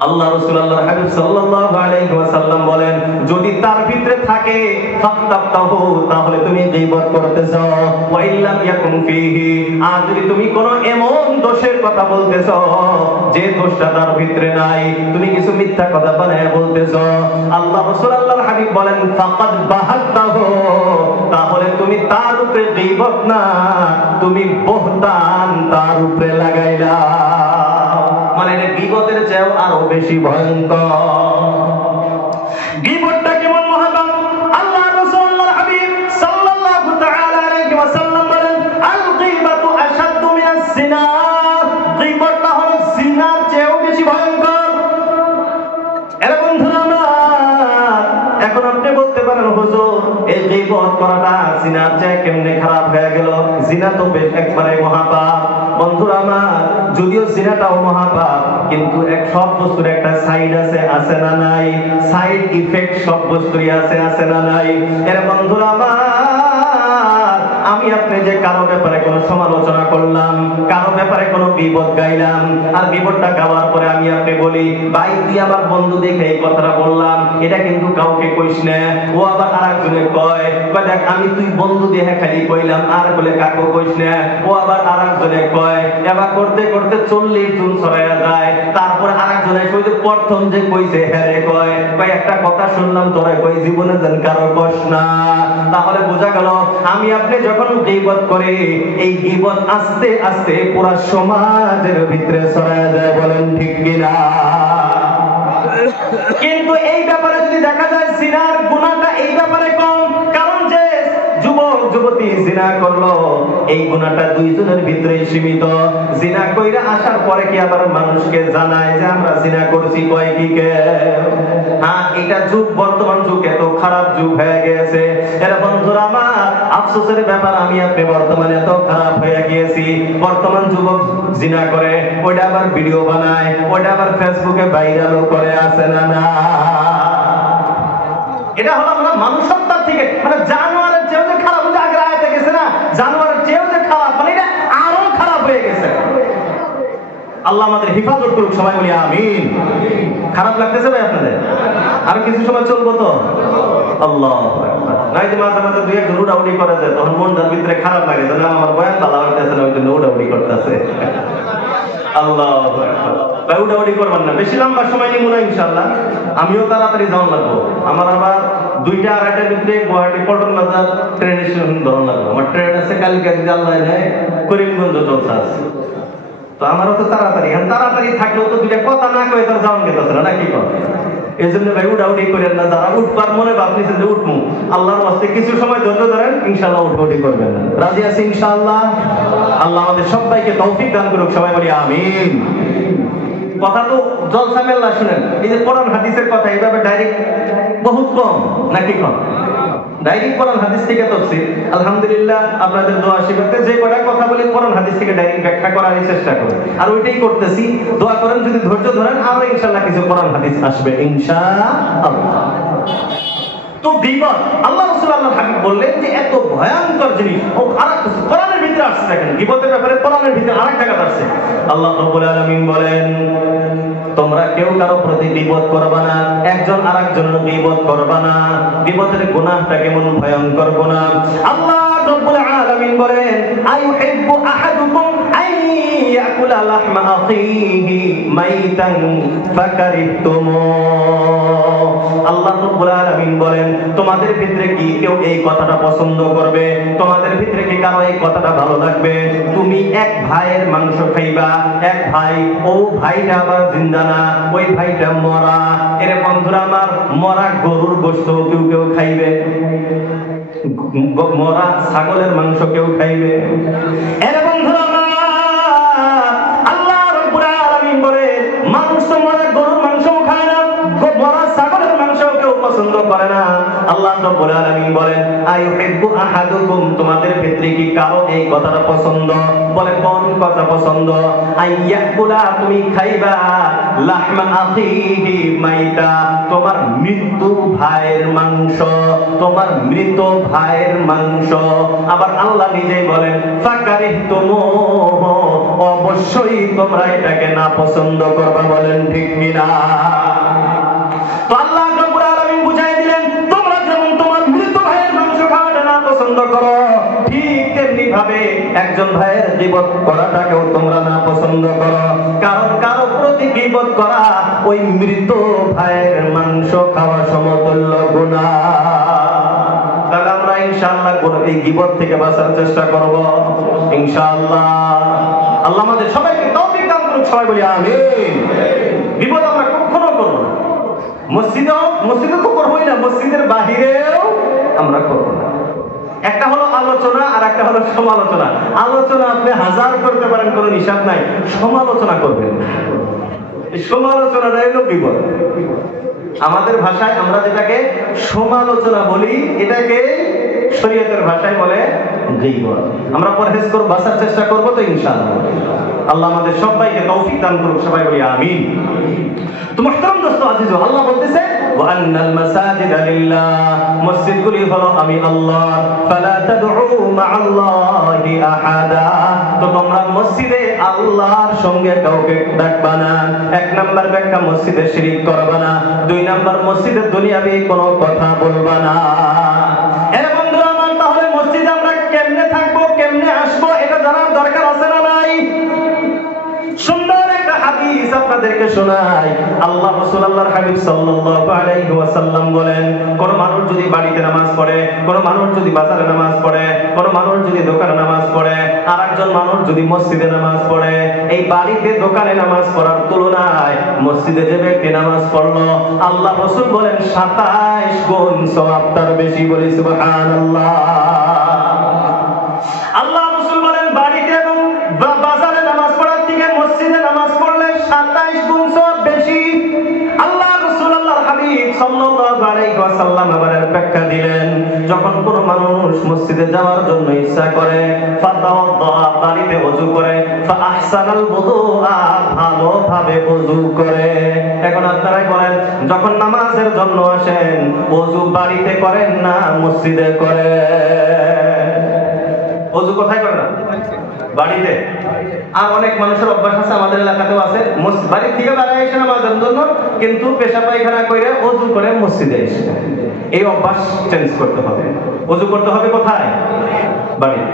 আল্লাহ রাসূল আল্লাহর হাবিব সাল্লাল্লাহু আলাইহি ওয়াসাল্লাম বলেন, যদি তার ভিতরে থাকে ফাক্তাবতাহু, তাহলে তুমি গীবত করতেছো, ওয়া ইল্লাম ইয়াকুন ফীহি, আর যদি তুমি কোনো এমন দোষের কথা বলতেছো যে দোষটা তার ভিতরে নাই, তুমি কিছু মিথ্যা কথা বানায় বলতেছো, আল্লাহ রাসূল আল্লাহর হাবিব বলেন ফাকাদ বাহাতাহু, তাহলে তুমি তার উপরে গীবত না, তুমি বহতান তার উপরে লাগাইলা। মানে গীবতের চেয়েও আরো বেশি ভয়ঙ্কর। গীবতটা কেমন মহাপাপ? আল্লাহ রাসূল আল্লাহর হাবিব সাল্লাল্লাহু তাআলা আলাইহি ওয়াসাল্লাম বলেন, আল গীবাতু আশাদ্দু মিনাস জিনা, গীবতটা হলো জিনার চেয়েও বেশি ভয়ঙ্কর। এর বন্ধুরা আমার, এখন আপনি বলতে পারেন হুজুর এই গীবত করাটা জিনার চেয়ে কেমনে খারাপ হয়ে গেল? জিনা তো বেশ একবারে মহাপাপ। বন্ধুরা আমার, যদিও জিনাটাও মহাপাপ, কিন্তু সব বস্তুর একটা সাইড আছে না নাই? সাইড ইফেক্ট সব বস্তুরই আছে না নাই? এর বন্ধুরা আমার, আমি আপনি যে কারো ব্যাপারে কোনো সমালোচনা করলাম, কারো ব্যাপারে কোনো বিপদ গাইলাম, আর বিপদটা গাওয়ার পরে আমি আপনি বলি, ভাই তুই আমার বন্ধু দেখে এই কথাটা বললাম, এটা কিন্তু কাউকে কইস না। ও আবার আরেকজনে কয় দেখ আমি তুই বন্ধু দেখে খালি কইলাম, আর বলে কাকু কইস না। ও আবার আরেকজনে কয়, এবার করতে করতে 40 জন ছড়াইয়া যায়, তারপর আরেকজনে কই যে প্রথম যে কইছে হ্যারে কয় একটা কথা শুনলাম তোরা কই জীবনে যেন কারো কষ না। তাহলে বোঝা গেল আমি আপনি যখন গীবত করি, এই গীবত আস্তে আস্তে পুরা সমাজের ভিতরে ছড়ায় যায়, বলেন ঠিক কিনা? কিন্তু এই ব্যাপারে যদি দেখা যায় জিনার গুনাহটা এই ব্যাপারে কম, কারণ যে যুবক যুবতী জিনা করলো এই গুনাহটা দুইজনের ভিতরে সীমিত। জিনা কইরা আসার পরে কি আবার মানুষকে জানায় যে আমরা জিনা করছি, কয় কি কে? হ্যাঁ, এটা যুগ, বর্তমান যুগ এত খারাপ যুগ হয়ে গেছে। এর বন্ধুরা আমার, আফসোসের ব্যাপার আমি আপনি বর্তমানে এত খারাপ হয়ে গিয়েছি। বর্তমান যুবক জিনা করে, ওইটা আবার ভিডিও বানায়, ওইটা আবার ফেসবুকে ভাইরালও করে, আছে না না? এটা হলো আমরা মানুষত্বের থেকে, মানে জানোয়ারের চেয়েও যে খারাপ, যে আগে আয়াতে গেছে না, জানোয়ারের চেয়েও যে খারাপ, মানে এটা আরো খারাপ হয়ে গেছে। আল্লাহ আমাদের হেফাজত করুক, সবাই বলি আমিন। খারাপ লাগতেছে ভাই আপনাদের? আর কিছু সময় চলবো তো? আল্লাহ নাই যে মাঝে মাঝে দুই একজন উড়াউড়ি করে যায়, তখন মনটার ভিতরে খারাপ লাগে, যে না আমার বয়ান ভালো হইতেছে না, ওই জন্য উড়াউড়ি করতেছে। আল্লাহ ভাই, উড়াউড়ি করবেন না, বেশি লম্বা সময় নিব না ইনশাআল্লাহ। আমিও তাড়াতাড়ি যাওয়ান লাগবো। আমার আবার 2টা 2:30টার ভিতরে গুয়াহাটি পল্টন বাজার ট্রেন স্টেশন ধরন লাগবো। আমার ট্রেন আছে কালকে, যদি আল্লাহ নেয়, করিমগঞ্জ জলসা আছে। তো আমারও তো তাড়াতাড়ি, তাড়াতাড়ি থাকলেও তো 2টা কথা না কয়ে তার যাওয়ান গেছে না, নাকি কর? এই জন্য ভাই উড়াউড়ি করেন না। যারা উঠবার মনে ভাবতেছেন যে উঠবো, আল্লাহর ওয়াস্তে কিছু সময় ধৈর্য ধরেন, ইনশাআল্লাহ উঠবুটি করবেন না। রাজি আছি ইনশাআল্লাহ? আল্লাহ আমাদের সবাইকে তৌফিক দান করুক, সবাই বলি আমিন। কথা তো জলসা মেল্লা শুনেন, এই যে কোরআন হাদিসের কথা এইভাবে ডাইরেক্ট বহুত কম, নাকি কম? ডাইরেক্ট কোরআন হাদিস থেকে তাফসীর, আলহামদুলিল্লাহ আপনাদের দোয়া আশীর্বাদে যে কটা কথা বলি কোরআন হাদিস থেকে ডাইরেক্ট ব্যাখ্যা করার চেষ্টা করি, আর ওইটাই করতেছি। দোয়া করেন, যদি ধৈর্য ধরেন আরো ইনশাআল্লাহ কিছু কোরআন হাদিস আসবে ইনশাআল্লাহ। তো গীবত, আল্লাহ রাসূল আল্লাহর হাবিব বললেন যে এত ভয়ঙ্কর জিনিস। ও আরেক কোরআনের ভিতরে আসছে, দেখেন গীবতের ব্যাপারে কোরআনের ভিতরে আরেক জায়গা আসছে। আল্লাহ রাব্বুল আলামিন বলেন, তোমরা কেউ কারো প্রতি গীবত করবা না, একজন আরেকজনের গীবত করবা না। গীবতের গুনাহটা কেমন ভয়ঙ্কর গুনাহ। আল্লাহ রাব্বুল আলামিন বলেন, আইয়ুহিব্বু আহাদুকুম আন ইয়াকুলা লাহমা আখিহি মাইতান ফাকারিহতুমু। আল্লাহ রাব্বুল আলামিন বলেন, তোমাদের ভিতরে কি কেউ এই কথাটা পছন্দ করবে? তোমাদের ভিতরে কি কারো এই কথাটা ভালো লাগবে? তুমি এক ভাইয়ের মাংস খাইবা, এক ভাই, ও ভাইটা আবার জিন্দা না, ওই ভাইটা মরা। এর বন্ধুরা আমার, মরা গরুর গোশত কেউ কেউ খাইবে, মরা ছাগলের মাংস কেউ খাইবে। এর বন্ধুরা আমার, আল্লাহ রাব্বুল আলামিন বলে, মানুষ তো মরা গরুর মাংস খায় না, মরা ছাগলের মাংস কেউ পছন্দ করে না। আল্লাহ রাব্বুল আলামিন বলেন, আইয়ুহিব্বু আহাদুকুম, তোমাদের ভিতরে কি কারো এই কথাটা পছন্দ? বলে কোন কথা পছন্দ? আইয়াকুলা, তুমি খাইবা, লাহমা আখিহি মাইতা, তোমার মৃত ভাইয়ের মাংস, তোমার মৃত ভাইয়ের মাংস। আবার আল্লাহ নিজেই বলেন, ফাকারিহতুমু, অবশ্যই তোমরা এটাকে না পছন্দ করবা। বলেন ঠিক কিনা? তো আল্লাহ রাব্বুল আলামিন বুঝাই দিলেন, তোমরা যেমন তোমার মৃত ভাইয়ের মাংস খাওয়াটা না পছন্দ করো, ঠিক তেমনি ভাবে একজন ভাইয়ের গীবত করাটাকেও তোমরা না পছন্দ করো। কারণ কারো প্রতি গীবত করা ওই মৃত ভাইয়ের মাংস খাওয়া সমতুল্য গুনাহ। তাহলে আমরা ইনশাআল্লাহ এই গীবত থেকে বাঁচার চেষ্টা করব ইনশাআল্লাহ। আল্লাহ আমাদের সবাইকে তৌফিক দান করুক, সবাই বলি আমিন। গীবত আমরা কখনো করব না। মসজিদে তো করবোই না, মসজিদের বাহিরেও আমরা করব না। একটা হলো আলোচনা আর একটা হলো সমালোচনা। আলোচনা আপনি হাজার করতে পারেন, কোনো হিসাব নাই। সমালোচনা করবেন, সমালোচনাটাই হলো বিপদ। আমাদের ভাষায় আমরা যেটাকে সমালোচনা বলি, এটাকে শরীয়তের ভাষায় বলে গীবত। আমরা পরহেজ করে বাঁচার চেষ্টা করব তো ইনশাআল্লাহ। আল্লাহ আমাদের সবাইকে তৌফিক দান করুক, সবাই বলি আমিন। তো মুহতারাম দোস্ত আজিজ, আল্লাহ বলতেছে, ওয়া আন্নাল মাসাজিদা লিল্লাহ, মসজিদগুলি হলো আমি আল্লাহ, ফালা তাদউ মাআল্লাহি আহাদা, তো তোমরা মসজিদে আল্লাহর সঙ্গে কাউকে ডাকবা না। এক নাম্বার ব্যাখ্যা, মসজিদে শিরিক করবা না। 2 নাম্বার, মসজিদের দুনিয়াবি কোনো কথা বলবা না। এর বন্ধুরা আমার, তাহলে মসজিদে আমরা কেমনে থাকবো, কেমনে আসবো, এটা জানার দরকার আছে না নাই? সুন্দর একটা হাদিস আপনাদেরকে শোনাই। আল্লাহ রাসূল আল্লাহর হাবিব সাল্লাল্লাহু আলাইহি ওয়াসাল্লাম বলেন, কোন মানুষ যদি বাড়িতে নামাজ পড়ে, কোন মানুষ যদি বাজারে নামাজ পড়ে, কোন মানুষ যদি দোকানে নামাজ পড়ে, আর একজন মানুষ যদি মসজিদে নামাজ পড়ে, এই বাড়িতে দোকানে নামাজ পড়ার তুলনায় মসজিদে যে ব্যক্তি নামাজ পড়লো, আল্লাহ রাসূল বলেন 27 গুণ সওয়াব তার বেশি। বলি সুবহানাল্লাহ। আল্লাহ রাসূল সাল্লাল্লাহু আলাইহি ওয়াসাল্লাম আবার ব্যাখ্যা দিলেন, যখন কোন মানুষ মসজিদে যাওয়ার জন্য ইচ্ছা করে, ফাতাওয়াদ্দা, বাড়িতে ওযু করে, ফাআহসানাল বুদুআ, ভালোভাবে ওযু করে। এখন আপনারাই বলেন, যখন নামাজের জন্য আসেন ওযু বাড়িতে করেন না মসজিদে করেন? ওযু কোথায় করেন? বাড়িতে। আর অনেক মানুষের অভ্যাস আছে, আমাদের এলাকাতেও আছে, বাড়ি থেকে বেড়ায় এসে নামাজের জন্য কিন্তু পেশাব পায়খানা করে ওযু করে মসজিদে এসে। এই অভ্যাস চেঞ্জ করতে হবে। ওযু করতে হবে কোথায়? বাড়িতে।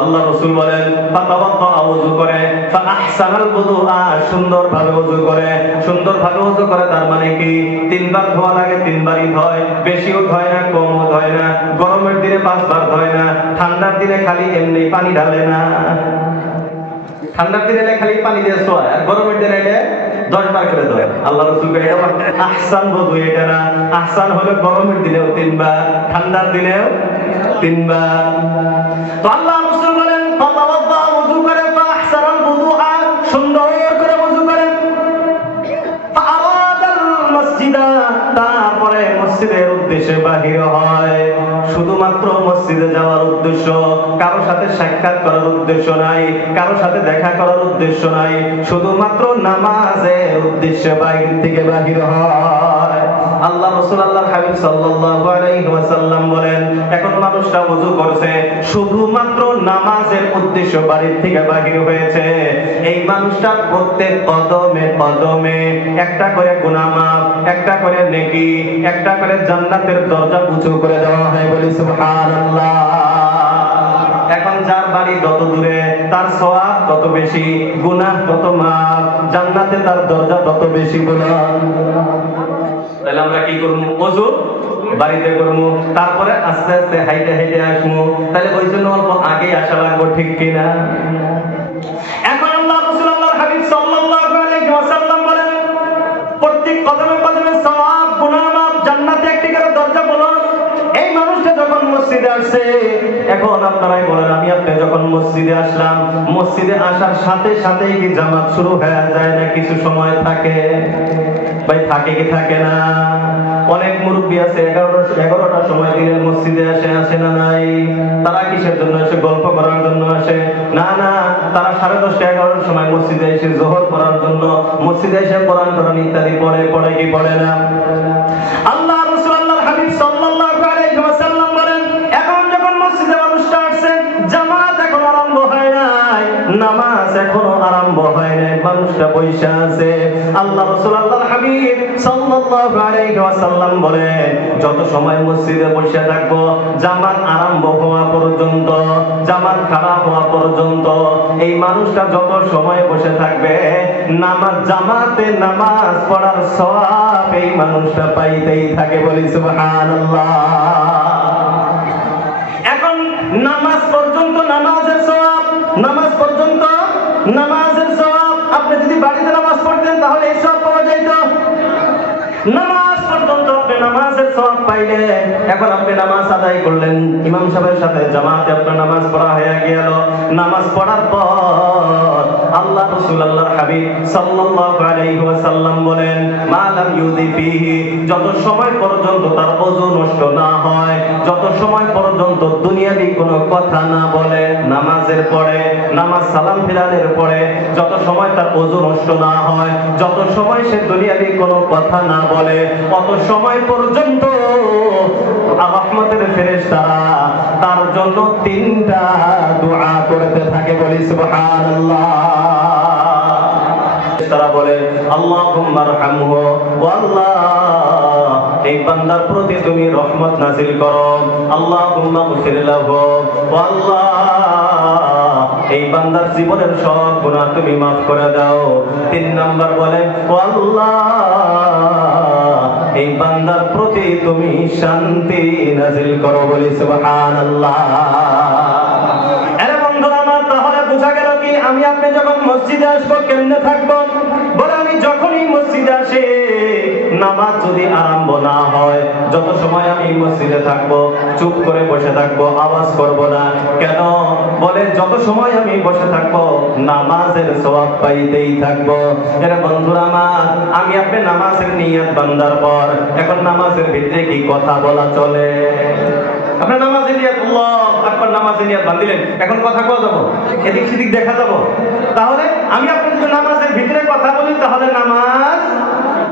আল্লাহ রাসূল বলেন, ফাতাওয়াদ্দা, ওযু করে, ফাআহসানাল বুদুআ, সুন্দরভাবে ওযু করে। সুন্দরভাবে ওযু করে তার মানে কি? তিনবার ধোয়া লাগে, তিনবারই ধোয়, বেশিও ধোয় না, কমও ধোয় না। গরমের দিনে 5 বার ধোয় না, ঠান্ডার দিনে খালি এমনি পানি ঢালে না। ঠান্ডার দিনে খালি পানি দিয়ে শোয়, আর গরমের দিনে 10 বার করে ধোয়। আল্লাহ রাসূল কে এটা আহসান ওযু, এটা না। আহসান হলো গরমের দিনেও 3 বার, ঠান্ডার দিনেও 3 বার। তো আল্লাহ রাসূল বলেন, ফাতাওয়াদ্দা, ওযু করে, ফাআহসানাল বুদুআ, সুন্দর করে ওযু করেন। ফাআরাদাল মসজিদা, তারপরে মসজিদের উদ্দেশ্যে বাহির হয়। শুধুমাত্র মসজিদে যাওয়ার উদ্দেশ্য, কারো সাথে সাক্ষাৎ করার উদ্দেশ্য নাই, কারো সাথে দেখা করার উদ্দেশ্য নাই, শুধুমাত্র নামাজের উদ্দেশ্যে বাইরে থেকে বাহির হয়। আল্লাহ রাসূল, আল্লাহর হাবিব সাল্লাল্লাহু আলাইহি ওয়াসাল্লাম বলেন, এখন মানুষটা ওযু করছে, শুধুমাত্র নামাজের উদ্দেশ্য বাড়ি থেকে বাহির হয়েছে, এই মানুষটার প্রত্যেক কদমে কদমে একটা করে গুনাহ মাফ, একটা করে নেকি, একটা করে জান্নাতের দরজা উঁচু করে দেওয়া হয়। বলি সুবহানাল্লাহ। এখন যার বাড়ি যত দূরে তার সওয়াব তত বেশি, গুনাহ তত মাফ, জান্নাতে তার দরজা তত বেশি। বলেন, তাহলে আমরা কি করব? ওযু বাড়িতে করব, তারপরে আস্তে আস্তে হাইটে হাইটে আসবো। তাহলে ওই জন্য অল্প আগেই আসা লাগবে, ঠিক কিনা? এখন আল্লাহ রাসূল, আল্লাহর হাবিব সাল্লাল্লাহু আলাইহি ওয়াসাল্লাম বলেন, প্রত্যেক কদমে কদমে সওয়াব, গুনাহ মাফ, জান্নাতে একটি করে দরজা। বলুন, এই মানুষটা যখন মসজিদে আসছে, এখন আপনারাই বলেন, আমি আপনি যখন মসজিদে আসলাম, মসজিদে আসার সাথে সাথেই কি জামাত শুরু হয়ে যায় না কিছু সময় থাকে? ভাই থাকে কি থাকে না? অনেক মুরব্বী আছে 11টার সময় দিনের মসজিদে আসে না নাই? তারা কিসের জন্য আসে? গল্প করার জন্য আসে? না না, তারা 10:30 11টার সময় মসজিদে এসে যোহর করার জন্য, মসজিদে এসে কোরআন ইত্যাদি পড়ে কি পড়ে না? আল্লাহ রাসূল, আল্লাহর হাবিব সাল্লাল্লাহু আলাইহি ওয়াসাল্লাম বলেন, এখন যখন মসজিদে মানুষটা আসছে, জামাত এখন আরম্ভ হয় নাই, নামাজ এখনো আরম্ভ হয় নাই, মানুষটা বসে আছে। আল্লাহ রাসূল, আল্লাহর হাবিব সাল্লাল্লাহু আলাইহি ওয়াসাল্লাম বলেন, যত সময় মসজিদে বসে থাকবো, জামাত আরম্ভ হওয়া পর্যন্ত, জামাত খারাপ হওয়া পর্যন্ত, এই মানুষটা যত সময় বসে থাকবে, জামাতে নামাজ পড়ার সওয়াব এই মানুষটা পাইতেই থাকে। বলি সুবহানাল্লাহ। এখন নামাজ পর্যন্ত নামাজের সওয়াব, নামাজ পর্যন্ত নামাজের সওয়াব। আপনি যদি বাড়িতে নামাজ পড়তেন তাহলে এই সওয়াব পাওয়া যেত। নামাজ পর্যন্ত আপনি নামাজের সওয়াব পাইলেন। এখন আপনি নামাজ আদায় করলেন, ইমাম সাহেবের সাথে জামাতে আপনার নামাজ পড়া হয়ে গেল। নামাজ পড়ার পর আল্লাহ রাসূল, আল্লাহর হাবিব সাল্লাল্লাহু আলাইহি ওয়াসাল্লাম বলেন, মা লাম ইউদি ফিহি, যত সময় পর্যন্ত তার ওযু নষ্ট না হয়, যত সময় পর্যন্ত দুনিয়াবি কোনো কথা না বলে, নামাজের পরে, নামাজ সালাম ফিরানোর পরে যত সময় তার ওযু নষ্ট না হয়, যত সময় সে দুনিয়াবি কোনো কথা না বলে, অত সময় পর্যন্ত রহমতের ফেরেশতারা তার জন্য 3টা দোয়া করতে থাকে। বলি সুবহানাল্লাহ। তারা বলে, আল্লাহুম্মা আরহামহু, ও আল্লাহ এই বান্দার প্রতি তুমি রহমত নাযিল করো। আল্লাহুম্মা গফির লাহু, ও আল্লাহ এই বান্দার জীবনের সব গুনাহ তুমি মাফ করে দাও। 3 নাম্বার বলে, ও আল্লাহ এই বান্দার প্রতি তুমি শান্তি নাযিল করো। বলি সুবহানাল্লাহ। আরে বন্ধুরা আমার, তাহলে বোঝা গেল কি, আমি আপনি যখন মসজিদে আসবো কেমনে থাকবো? বলে, আমি যখনই মসজিদে আসি, নামাজ যদি আরম্ভ না হয়, যত সময় আমি মসজিদে থাকবো চুপ করে বসে থাকবো, আওয়াজ করব না। কেন? বলে যত সময় আমি বসে থাকবো নামাজের সওয়াব পাইতেই থাকবো। এর বন্ধুরা আমার, আমি আপনি নামাজের নিয়ত বান্দার পর এখন নামাজের ভিতরে কি কথা বলা চলে? আপনার নামাজের নিয়ত আল্লাহু আকবার, নামাজের নিয়ত বান্দিলেন, এখন কথা কওয়া যাবো, এদিক সেদিক দেখা যাবো? তাহলে আমি আপনি যদি নামাজের ভিতরে কথা বলি তাহলে নামাজ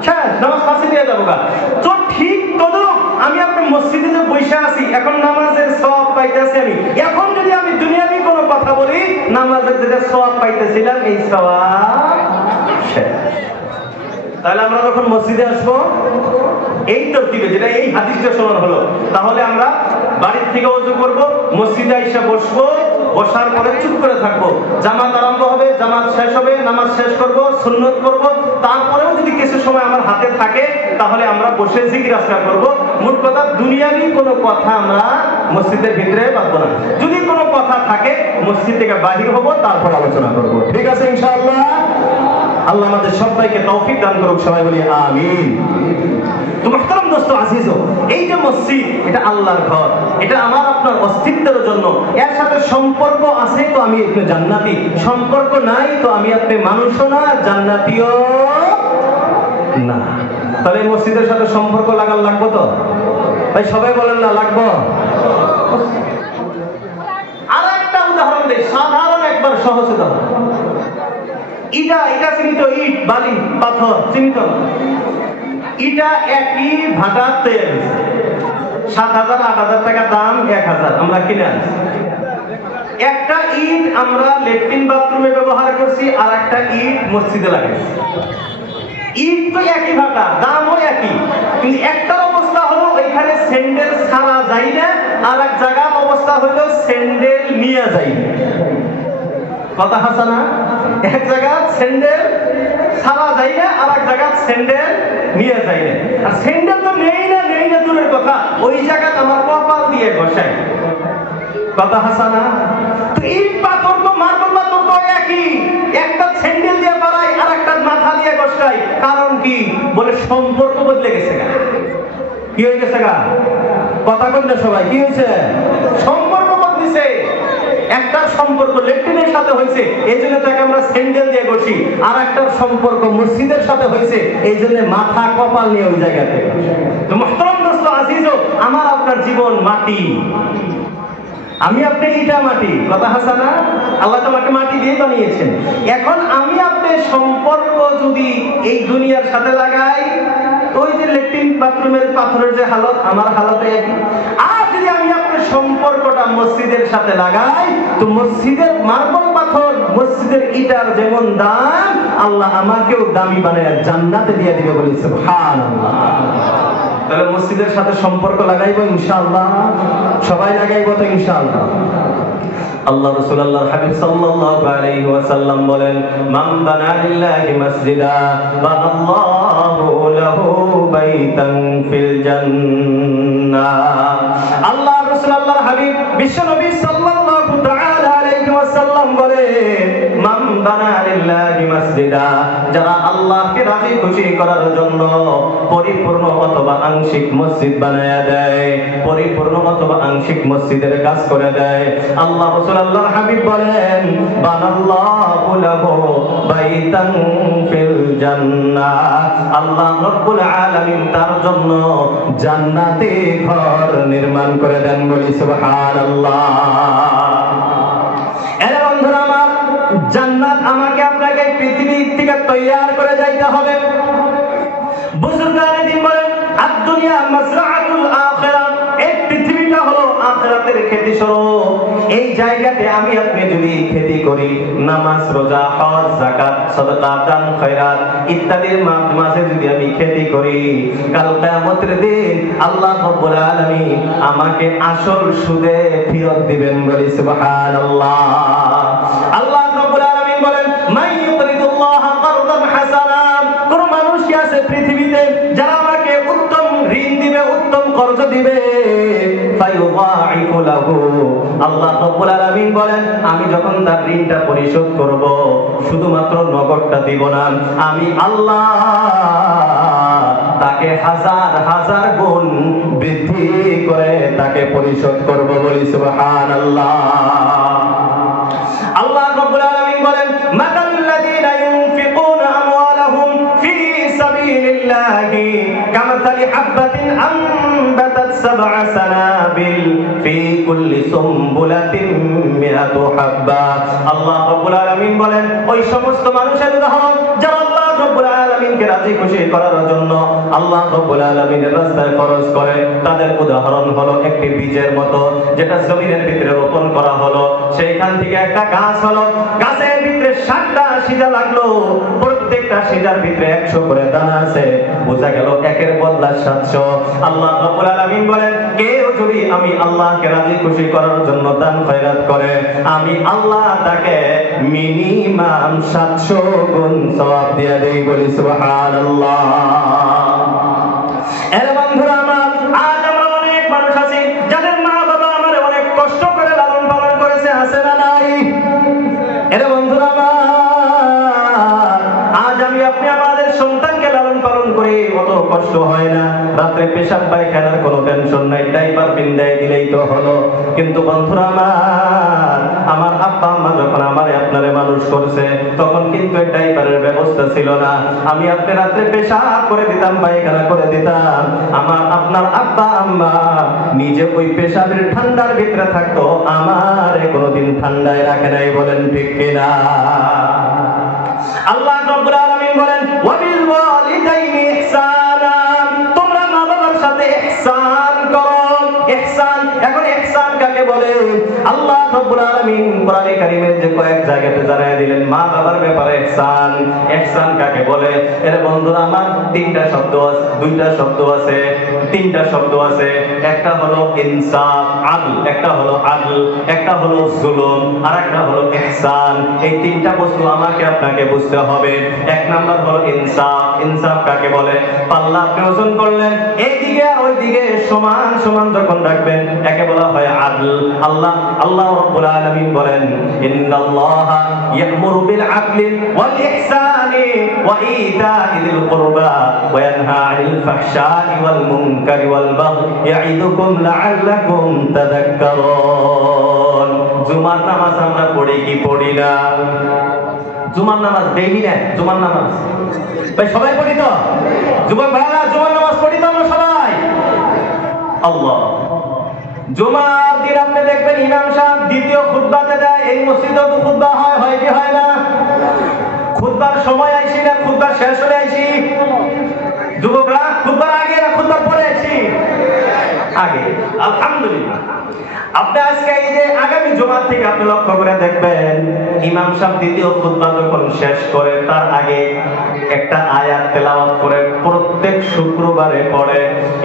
শেষ, নামাজ ফাঁসি দিয়ে যাবো গা। তো ঠিক তদ্রুপ আমি আপনি মসজিদে যে বসে আছি, এখন নামাজের সওয়াব পাইতেছি আমি, এখন যদি আমি দুনিয়াবি কোনো কথা বলি নামাজের যেটা সওয়াব পাইতেছিলাম এই সওয়াব শেষ। তাহলে আমরা যখন মসজিদে আসবো এই তরতিবে, যেটা এই হাদিসটা শোনানো হলো, তাহলে আমরা বাড়ির থেকে ওযু করব, মসজিদে এসে বসবো, বসার পরে চুপ করে থাকবো, জামাত আরম্ভ হবে, জামাত শেষ হবে, নামাজ শেষ করব, সুন্নত করব, তারপরেও যদি কিছু সময় আমার হাতে থাকে তাহলে আমরা বসে জিকির আজকার করব। মোট কথা দুনিয়াবি কোনো কথা আমরা মসজিদের ভিতরে পাবো না। যদি কোনো কথা থাকে মসজিদ থেকে বাহির হব, তারপর আলোচনা করব। ঠিক আছে ইনশাআল্লাহ? আল্লাহ আমাদের সবাইকে তৌফিক দান করুক, সবাই বলি আমিন। তো মুহতারাম দোস্ত আজিজ, এই যে মসজিদ, এটা আল্লাহর ঘর, এটা আমার আপনার অস্তিত্বের জন্য। এর সাথে সম্পর্ক আছে তো আমি আপনি জান্নাতি, সম্পর্ক নাই তো আমি আপনি মানুষও না, জান্নাতিও না। তাহলে এই মসজিদের সাথে সম্পর্ক লাগান লাগবো তো? ভাই সবাই বলেন না লাগবো? আর একটা উদাহরণ দেই, সাধারণ একবার সহজ উদাহরণ। ইটা চিনিত, ইট বালি পাথর চিনিত, ইটা একই ভাটার তেল ৭,০০০ ৮,০০০ টাকা দাম, ১,০০০ আমরা কিনে আনছি। একটা ইট আমরা ল্যাট্রিন বাথরুমে ব্যবহার করছি, আর একটা ইট মসজিদে লাগাইছি। ইট তো একই ভাটা, দামও একই, কিন্তু একটার অবস্থা হলো ওইখানে স্যান্ডেল ছাড়া যায় না, আর এক জায়গার অবস্থা হলো স্যান্ডেল নিয়ে যায় না। কথা হাসা না? এক জায়গা স্যান্ডেল ছাড়া যায় না, আর এক জায়গা স্যান্ডেল নিয়ে যায় না। আর স্যান্ডেল তো নেই না দূরের কথা, ওই জায়গা আমার কপাল দিয়ে বসাই। কথা হাসা না? তো ইট পাথর তো মার্বেল পাথর তো একই, একটা স্যান্ডেল দিয়ে বাড়াই আর একটা মাথা দিয়ে বসাই। কারণ কি? বলে সম্পর্ক বদলে গেছে গা। কি হয়ে গেছে গা? কথা বলতে সবাই কি হয়েছে? সম্পর্ক বদলেছে। একটার সম্পর্ক ল্যাট্রিনের সাথে হয়েছে, এই জন্য তাকে আমরা স্যান্ডেল দিয়ে বসি, আর একটার সম্পর্ক মসজিদের সাথে হয়েছে, এই জন্য মাথা কপাল নিয়ে ওই জায়গাতে। তো মুহতারাম দোস্ত আজিজ, আমার আপনার জীবন মাটি, আমি আপনি ইটা মাটি। কথা হাসা না? আল্লাহ তোমাকে মাটি দিয়ে বানিয়েছেন। এখন আমি আপনি সম্পর্ক যদি এই দুনিয়ার সাথে লাগাই, ওই যে ল্যাট্রিন বাথরুমের পাথরের যে হালত, আমার হালতে একই। আর যদি আমি আপনার সম্পর্কটা মসজিদের সাথে লাগাই, তো মসজিদের মার্বেল পাথর, মসজিদের ইটার যেমন দাম, আল্লাহ আমাকেও দামি বানায় জান্নাতে দিয়ে দিবে, বলি সুবহানাল্লাহ। তাহলে মসজিদের সাথে সম্পর্ক লাগাইবো ইনশাআল্লাহ, সবাই লাগাইবো তো ইনশাআল্লাহ। আল্লাহ রাসূল আল্লাহর হাবিব সাল্লাল্লাহু আলাইহি ওয়াসাল্লাম বলেন, মান বানা লিল্লাহি মাসজিদা বানাল্লাহু লাহু বাইতান ফিল জান্নাহ। আল্লাহ রাসূল আল্লাহর হাবিব বিশ্ব নবী সাল্লাল্লাহু তাআলা আলাইহি ওয়াসাল্লাম বলেন, মান বানা লিল্লাহি মাসজিদা, যারা আল্লাহকে রাজি খুশি করার জন্য পরিপূর্ণ অথবা আংশিক মসজিদ বানায়া দেয়, পরিপূর্ণ অথবা আংশিক মসজিদের কাজ করে দেয়, আল্লাহ রাসূল আল্লাহর হাবিব বলেন, বানাল্লাহু লাহু বাইতান ফিল জান্নাহ, আল্লাহ রাব্বুল আলামিন তার জন্য জান্নাতে ঘর নির্মাণ করে দেন, বলি সুবহানাল্লাহ। এরে বন্ধুরা আমার, জান্নাত আমাকে আপনাকে পৃথিবী থেকে তৈয়ার করে যাইতে হবে। বুজুর্গানে দিন বলেন, আদ-দুনিয়া মাযরাআতুল আখিরাহ, এই পৃথিবীটা হলো আখিরাতের খেতিস্বরূপ। এই জায়গাতে আমি আপনি যদি খেতি করি, নামাজ রোজা হজ যাকাত সাদাকা দান খয়রাত ইত্যাদির মাঝে যদি আমি খেতি করি, কাল কিয়ামতের দিন আল্লাহ রাব্বুল আলামিন আমাকে আসল সুদে ফেরত দিবেন, বলি সুবহানাল্লাহ। আল্লাহ রাব্বুল আলামিন বলেন, মান ইউরিদুল্লাহ কারদান হাসানা, কোন মানুষ কি আছে পৃথিবীতে যারা আমাকে উত্তম ঋণ দিবে, উত্তম কর্জ দিবে, ফায়ুযাইফু লাহু, আল্লাহ রাব্বুল আলামিন বলেন, আমি যখন তার ঋণটা পরিশোধ করব, শুধুমাত্র নগদটা দিব না, আমি আল্লাহ তাকে হাজার হাজার গুণ বৃদ্ধি করে তাকে পরিশোধ করব, বলি সুবহানাল্লাহ। কামাসালি হাববাতিন আমবাতাত সাবআ সানাবিল ফি কুল্লি সুমবুলাতিন মিআতু হাব্বা। আল্লাহ রাব্বুল আলামিন বলেন ওই সমস্ত মানুষের উদাহরণ যারা আল্লাহ রাব্বুল আলামিনকে রাজি খুশি করার জন্য আল্লাহ রাব্বুল আলামিনের রাস্তায় খরচ করে, তাদের উদাহরণ হলো একটি বীজের মতো যেটা জমিনের ভিতরে রোপণ করা হলো, সেইখান থেকে একটা গাছ হলো, গাছের ভিতরে 7টা সিজা লাগলো, প্রত্যেকটা সিজার ভিতরে 100 করে দানা আছে, বোঝা গেল একের বদলা 700। আল্লাহ রাব্বুল আলামিন বলেন কেউ যদি আমি আল্লাহকে রাজি খুশি করার জন্য দান খয়রাত করে, আমি আল্লাহ তাকে মিনিমাম 700 গুণ সওয়াব দিয়ে দেই। বলি সুবহানাল্লাহ। এর বন্ধুরা আমার, আজ আমরা অনেক মানুষ আছি যাদের মা বাবা আমাদের অনেক কষ্ট করে লালন পালন করেছে, আছে না নাই? এর বন্ধুরা আমার, আজ আমি আপনি আমাদের সন্তানকে লালন পালন করে অত কষ্ট হয় না, রাত্রে পেশাব পায়খানার কোনো টেনশন নাই, ডাইপার পিন্দাই দিলেই তো হলো। কিন্তু বন্ধুরা আমার আব্বা আম্মা যখন আমারে আপনারে মানুষ করছে তখন কিন্তু ডাইপারের ব্যবস্থা ছিল না। আমি আপনি রাত্রে পেশাব করে দিতাম, পায়খানা করে দিতাম, আমার আপনার আব্বা আম্মা নিজে ওই পেশাবের ঠান্ডার ভিতরে থাকতো, আমারে কোনোদিন ঠান্ডায় রাখে নাই। বলেন ঠিক কিনা? আল্লাহ রাব্বুল আলামিন বলেন ওয়াবিল ওয়ালিদাইনি ইহসানা, তোমরা মা বাবার সাথে ইহসান করো। ইহসান, এখন ইহসান কাকে বলে? আল্লাহ রাব্বুল আলামিন কোরআনে কারীমের যে কয়েক জায়গাতে জানায় দিলেন মা বাবার ব্যাপারে ইহসান। ইহসান কাকে বলে? এর বন্ধুরা আমার 3টা শব্দ আছে, 2টা শব্দ আছে, 3টা শব্দ আছে। একটা হলো ইনসাফ, আদল, একটা হলো আদল, একটা হলো জুলুম, আর একটা হলো ইহসান। এই 3টা বস্তু আমাকে আপনাকে বুঝতে হবে। 1 নাম্বার হলো ইনসাফ। ইনসাফ কাকে বলে? পাল্লা আপনি ওজন করলেন, এইদিকে আর ওইদিকে সমান সমান যখন রাখবেন, একে বলা হয় আদল। আল্লাহ রাব্বুল আলামিন বলেন ইন্নাল্লাহা ইয়া'মুরু বিল আদলি ওয়াল ইহসানি ওয়া ইতা'i যিল কুরবা ওয়া ইয়ানহা 'আনিল ফাহশা'i ওয়াল মুনকারি ওয়াল বাগই ইয়া'iদুকুম লা'আল্লাকুম তাযাক্কারুন। জুমার নামাজ আমরা পড়ি কি পড়ি না? জুমার নামাজ দেই না? জুমার নামাজ ভাই সবাই পড়ি তো? যুবক ভাইরা জুমার নামাজ পড়ি তো আমরা সবাই? আল্লাহ, জুমার দিন আপনি দেখবেন ইমাম সাহেব দ্বিতীয় খুতবাতে দেয়। এই মসজিদে তো খুতবা হয় কি হয় না? খুতবার সময় আইছি না খুতবা শেষ হলে আইছি? যুবকরা খুতবার আগে না খুতবার পরে আইছি? আগে। আলহামদুলিল্লাহ। আপনি আজকে এই যে আগামী জুমার থেকে আপনি লক্ষ্য করে দেখবেন ইমাম সাহেব দ্বিতীয় খুতবা যখন শেষ করে তার আগে একটা আয়াত তেলাওয়াত করে প্রত্যেক শুক্রবারে পড়ে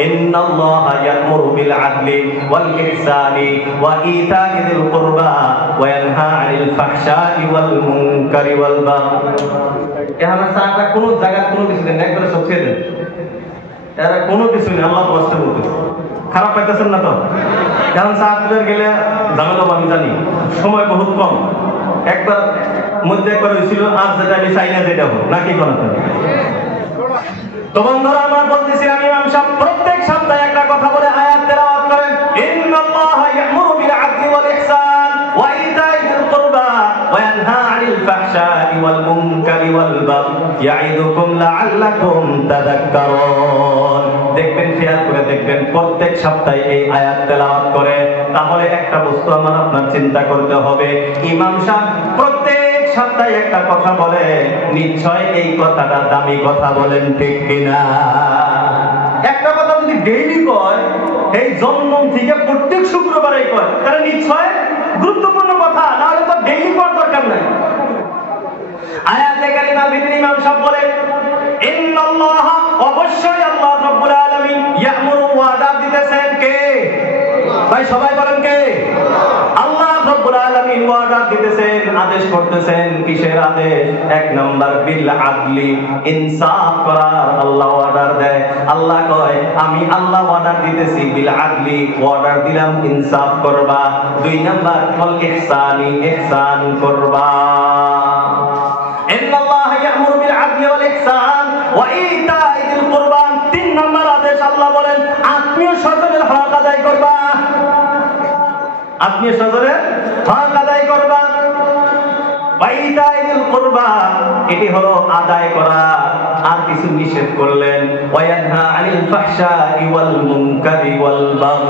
ইন্নাল্লাহা ইয়া'মুরু বিল আদলি ওয়াল ইহসানি ওয়া ইতা'i যিল কুরবা ওয়া ইয়ানহা 'আনিল ফাহশা'i ওয়াল মুনকারি ওয়াল বাগই। এখানে সাহাবা কোন জায়গা কোনো কিছু দেন একবারে সব ছেড়ে দেন, এরা কোনো কিছু নেই, আল্লাহ ওয়াস্তে বলতেছে। খারাপ পাইতেছেন না তো? কারণ সাহাবাদের গেলে ঝামেলা আমি জানি, সময় বহুত কম, একবার মধ্যে একবার হয়েছিল, আজ যেটা আমি চাই না যেটা হোক, নাকি কোনো তো বন্ধুরা আমার বলতেছিলাম ইমাম সাহেব প্রত্যেক সপ্তাহে একটা কথা বলে আয়াত তেলাওয়াত করেন ইন্নাল্লাহা ইয়া'মুরু বিল আদলি ওয়াল ইহসান ওয়া ইতা'i যিল কুরবা ওয়া ইয়ানহা 'আনিল ফাহশা'i ওয়াল মুনকারি ওয়াল বাগই ইয়া'iদুকুম লা'আল্লাকুম তাযাক্কারুন। দেখবেন, খেয়াল করে দেখবেন প্রত্যেক সপ্তাহে এই আয়াত তেলাওয়াত করে। তাহলে একটা বস্তু আমার আপনার চিন্তা করতে হবে, ইমাম সাহেব প্রত্যেক সপ্তাহে একটা কথা বলে, নিশ্চয় এই কথাটা দামি কথা। বলেন ঠিক কিনা? একটা কথা যদি ডেইলি কয়, এই জন্ম থেকে প্রত্যেক শুক্রবারে কয়, তাহলে নিশ্চয় গুরুত্বপূর্ণ কথা, না হলে তো ডেইলি করার দরকার নাই। আয়াতে কারিমা ভিতরে ইমাম সাহেব বলে ইন্নাল্লাহা, অবশ্যই আল্লাহ রাব্বুল আলামিন ইয়া'মুরু, ওয়াদা দিতেছেন কে? ভাই সবাই বলেন কে? আল্লাহ রাব্বুল আলামিন ওয়াদা দিতেছেন, আদেশ করতেছেন। কিসের আদেশ? 1 নাম্বার বিল আদলি, ইনসাফ করার আল্লাহ অর্ডার দেয়। আল্লাহ কয় আমি আল্লাহ অর্ডার দিতেছি বিল আদলি, অর্ডার দিলাম ইনসাফ করবা। 2 নাম্বার ওয়াল ইহসানি, ইহসান করবা। ইন্নাল্লাহা ইয়া'মুরু বিল আদলি ওয়াল ইহসান ওয়া ইতা'i যিল কুরবা। 3 নাম্বার আদেশ আল্লাহ বলেন আত্মীয় স্বজনের হক আদায় করবা। আত্মীয় স্বজনের হক আদায় করবা। ওয়াইতাইল কুরবা, এটি হলো আদায় করা। আর কিছু নিষেধ করলেন, ওয়ায়ানহা আনিল ফাহশাই ওয়াল মুনকারি ওয়াল বাগয।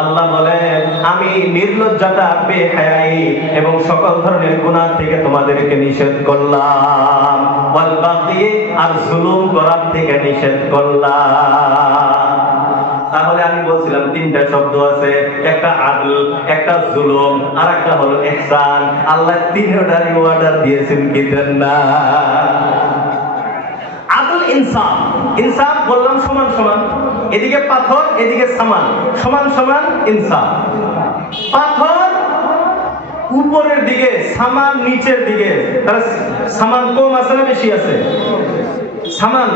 আল্লাহ বলেন আমি নির্লজ্জতা, বেহায়াই এবং সকল ধরনের গুনাহ থেকে তোমাদেরকে নিষেধ করলাম। ওয়াল বাগয, আর জুলুম করার থেকে নিষেধ করলাম। তাহলে আমি বলছিলাম তিনটা শব্দ আছে, একটা আদল, একটা জুলুম, আর একটা হলো ইহসান। আল্লাহ তিনটারই অর্ডার দিয়েছেন কি দেন না? আদল, ইনসাফ। ইনসাফ বললাম সমান সমান, এদিকে পাথর এদিকে সামান, সমান সমান ইনসাফ। পাথর উপরের দিকে, সামান নিচের দিকে, তাহলে সামান কম আছে না বেশি আছে? সামান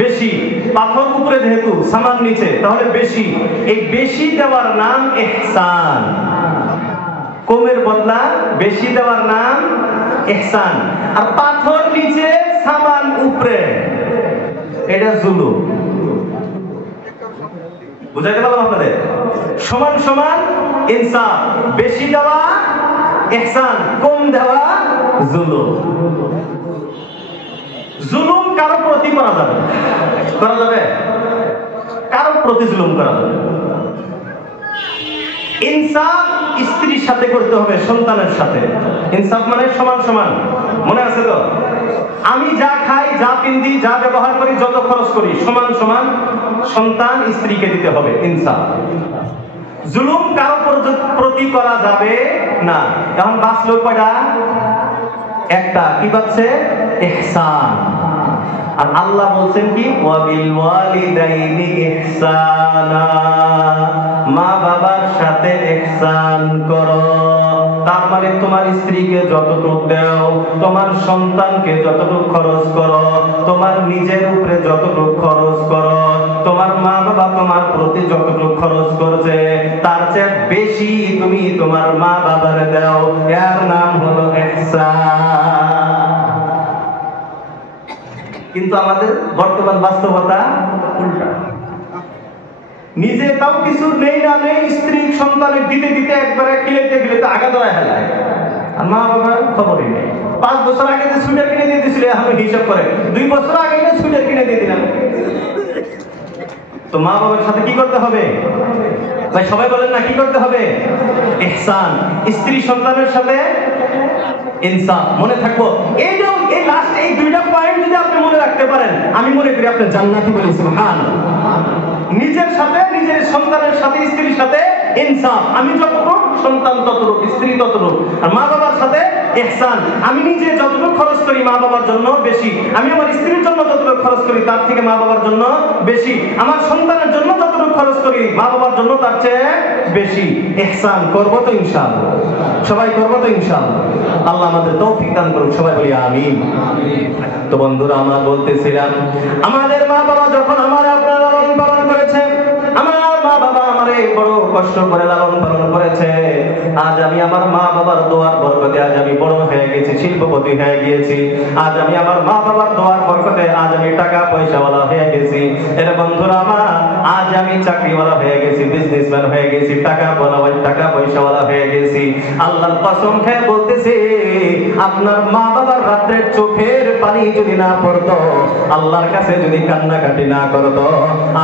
বেশি, পাথর উপরে যেহেতু সামান নিচে, তাহলে বেশি। এই বেশি দেওয়ার নাম ইহসান, কমের বদলা বেশি দেওয়ার নাম ইহসান। আর পাথর নিচে সামান উপরে, এটা জুলুম। বুঝাইতে পারলাম আপনাদের? সমান সমান ইনসাফ, বেশি দেওয়া ইহসান, কম দেওয়া জুলুম। জুলুম কারো প্রতি করা যাবে, করা যাবে? কারো প্রতি জুলুম করা যাবে। ইনসাফ স্ত্রীর সাথে করতে হবে, সন্তানের সাথে। ইনসাফ মানে সমান সমান, মনে আছে তো? আমি যা খাই, যা পিন্দি, যা ব্যবহার করি, যত খরচ করি, সমান সমান সন্তান স্ত্রীকে দিতে হবে, ইনসাফ। জুলুম কারো প্রতি করা যাবে না। এখন বাঁচলো কয়টা? একটা, কি পাচ্ছে? ইহসান। আর আল্লাহ বলছেন কি? ওয়াবিল ওয়ালিদাইনি ইহসানা, মা বাবার সাথে ইহসান করো। তার মানে তোমার স্ত্রীকে যতটুকু দাও, তোমার সন্তানকে যতটুকু খরচ করো, তোমার নিজের উপরে যতটুকু খরচ করো, তোমার মা বাবা তোমার প্রতি যতটুকু খরচ করছে, তার চেয়ে বেশি তুমি তোমার মা বাবার দাও। এর নাম হলো ইহসান। কিন্তু আমাদের বর্তমান বাস্তবতা উল্টা। নিজে তাও কিছু নেই না নেই, স্ত্রী সন্তানের দিতে দিতে একবারে খিলাইতে খিলাইতে আগা ধরায় ফেলায়, আর মা বাবার খবরই নেই। 5 বছর আগে যে সুইটার কিনে দিয়ে দিয়েছিল, আমি হিসাব করে 2 বছর আগে যে সুইটার কিনে দিয়ে দিলাম। তো মা বাবার সাথে কি করতে হবে ভাই? সবাই বলেন না, কি করতে হবে? ইহসান। স্ত্রী সন্তানের সাথে ইনসাফ। মনে থাকবো এই লাস্ট এই 2টা পয়েন্ট যদি আপনি মনে রাখতে পারেন, আমি মনে করি আপনি জান্নাতি বলি সুবহানাল্লাহ। নিজের সাথে, নিজের সন্তানের সাথে, স্ত্রীর সাথে ইনসাফ। আমি যতটুকু, সন্তান ততটুকু, স্ত্রী ততটুকু। আর মা বাবার সাথে ইহসান। আমি নিজে যতটুকু খরচ করি মা বাবার জন্য বেশি, আমি আমার স্ত্রীর জন্য যতটুকু খরচ করি তার থেকে মা বাবার জন্য বেশি, আমার সন্তানের জন্য যতটুকু খরচ করি মা বাবার জন্য তার চেয়ে বেশি। ইহসান করবো তো ইনশাআল্লাহ? সবাই করবো তো ইনশাআল্লাহ? আল্লাহ আমাদের তৌফিক দান করুন, সবাই বলি আমিন। তো বন্ধুরা, আমরা বলতেছিলাম আমাদের মা বাবা যখন আমার আপনার লালন পালন করেছে, আমার মা বাবা আমারে বড় কষ্ট করে লালন পালন করেছে। আজ আমি আমার মা বাবার দোয়ার বরকতে আজ আমি বড় হয়ে গেছি, শিল্পপতি হয়ে গিয়েছি। আজ আমি আমার মা বাবার দোয়ার বরকতে আজ আমি টাকা পয়সাওয়ালা হয়ে গেছি। এর বন্ধুরা আমার, আজ আমি চাকরিওয়ালা হয়ে গেছি, বিজনেসম্যান হয়ে গেছি, টাকা পয়সাওয়ালা হয়ে গেছি। আল্লাহর কসম খেয়ে বলতেছি, আপনার মা বাবার রাত্রে চোখের পানি যদি না পড়তো, আল্লাহর কাছে যদি কান্নাকাটি না করতো,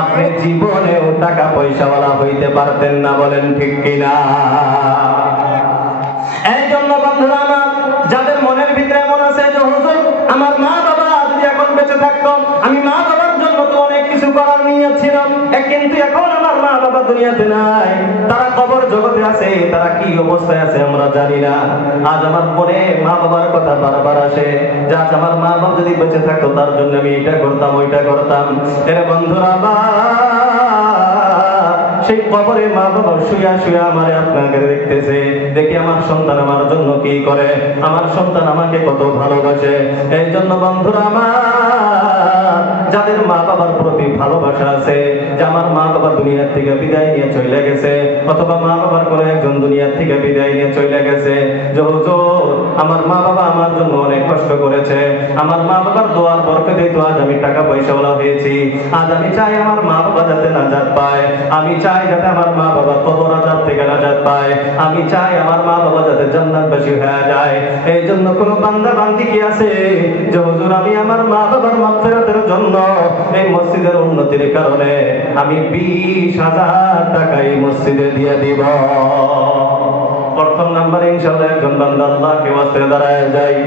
আপনি জীবনেও টাকা পয়সাওয়ালা হইতে পারতেন না। বলেন ঠিক কিনা? এই জন্য বন্ধুরা আমার, যাদের মনের ভিতরে এমন আছে যে হুজুর আমার মা বাবা যদি এখন বেঁচে থাকতো, আমি মা বাবার জন্য তো অনেক কিছু করার নিয়েছিলাম, কিন্তু এখন আমার মা বাবা দুনিয়াতে নাই, তারা কবর জগতে আছে, তারা কি অবস্থায় আছে আমরা জানি না। আজ আমার মনে মা বাবার কথা বারবার আসে যে আজ আমার মা বাবা যদি বেঁচে থাকতো, তার জন্য আমি এটা করতাম, ওইটা করতাম। এর বন্ধুরা সেই কবরে মা বাবা শুয়া শুয়া আমারে আপনাকে দেখতেছে, দেখি আমার সন্তান আমার জন্য কি করে, আমার সন্তান আমাকে কত ভালোবাসে। এই জন্য বন্ধুরা আমার, যাদের মা বাবার প্রতি ভালোবাসা আছে, যে আমার মা বাবা দুনিয়ার থেকে বিদায় নিয়ে চলে গেছে, অথবা মা বাবার কোনো একজন দুনিয়ার থেকে বিদায় নিয়ে চলে গেছে, যে হুজুর আমার মা বাবা আমার জন্য অনেক কষ্ট করেছে, আমার মা বাবার দোয়ার বরকতে তো আজ আমি টাকা পয়সাওয়ালা হয়েছি। আজ আমি চাই আমার মা বাবা যাতে নাজাত পায়, আমি চাই যাতে আমার মা বাবা কবর আযাব থেকে নাজাত পায়, আমি চাই আমার মা বাবা যাতে জান্নাতবাসী হয়ে যায়। এই জন্য কোন বান্দা বান্দি কি আছে যে হুজুর আমি আমার মা বাবার মাগফিরাতের জন্য এই মসজিদের উন্নতির কারণে আমি 20,000 টাকা এই মসজিদে দিয়ে দিব? প্রথম নাম্বারে ইনশাআল্লাহ একজন বান্দা আল্লাহকে ওয়াস্তে দাঁড়ায় যায়।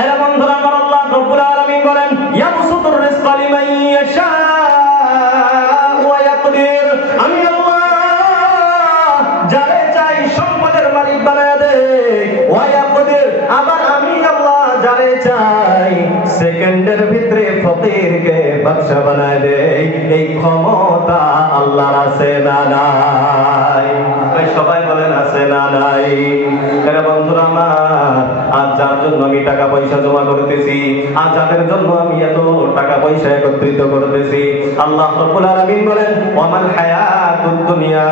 এরা বন্ধুরা আমার আল্লাহ রব্বুল আলামিন বলেন ইয়াবসুতুর রিজকা লিমান ইয়াশা ওয়া ইয়াকদির, আমি আল্লাহ যারে চাই সম্পদের মালিক বানায় দেই, ওয়া ইয়াকদির আবার আমি আল্লাহ যারে চাই সেকেন্ডের ভিতরে ফকিরকে বাদশা বানায় দেই। এই ক্ষমতা আল্লাহর আছে না নাই? সবাই বলেন আছে না নাই? এরা বন্ধুরা আমার, আজ যার জন্য আমি টাকা পয়সা জমা করতেছি, আজ যাদের জন্য আমি এত টাকা পয়সা একত্রিত করতেছি, আল্লাহ রাব্বুল আলামিন বলেন ওয়ামাল হায়াতুদ দুনিয়া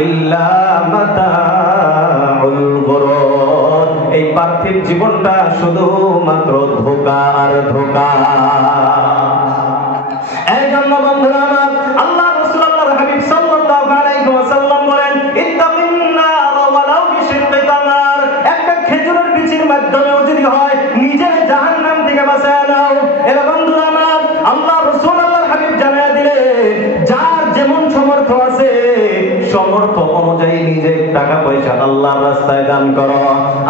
ইল্লা মাতাউল গুরুর, এই পার্থিব জীবনটা শুধুমাত্র ধোঁকা আর ধোঁকা। এই জন্য বন্ধুরা আমার আল্লাহ রাসূল আল্লাহর হাবিব সাল্লাল্লাহু আলাইহি ওয়াসাল্লাম বলেন ইত্তাকিন নার ওয়ালাউ বিশিক্কি তামার, একটা খেজুরের বীজের মাধ্যমেও যদি হয় নিজের জাহান্নাম থেকে বাঁচায় নাও। এর বন্ধুরা আমার আল্লাহ রাসূল আল্লাহর হাবিব জানায়া দিলেন যার যেমন সমর্থ আছে সমর্থ অনুযায়ী নিজের টাকা পয়সা আল্লাহর রাস্তায় দান করো,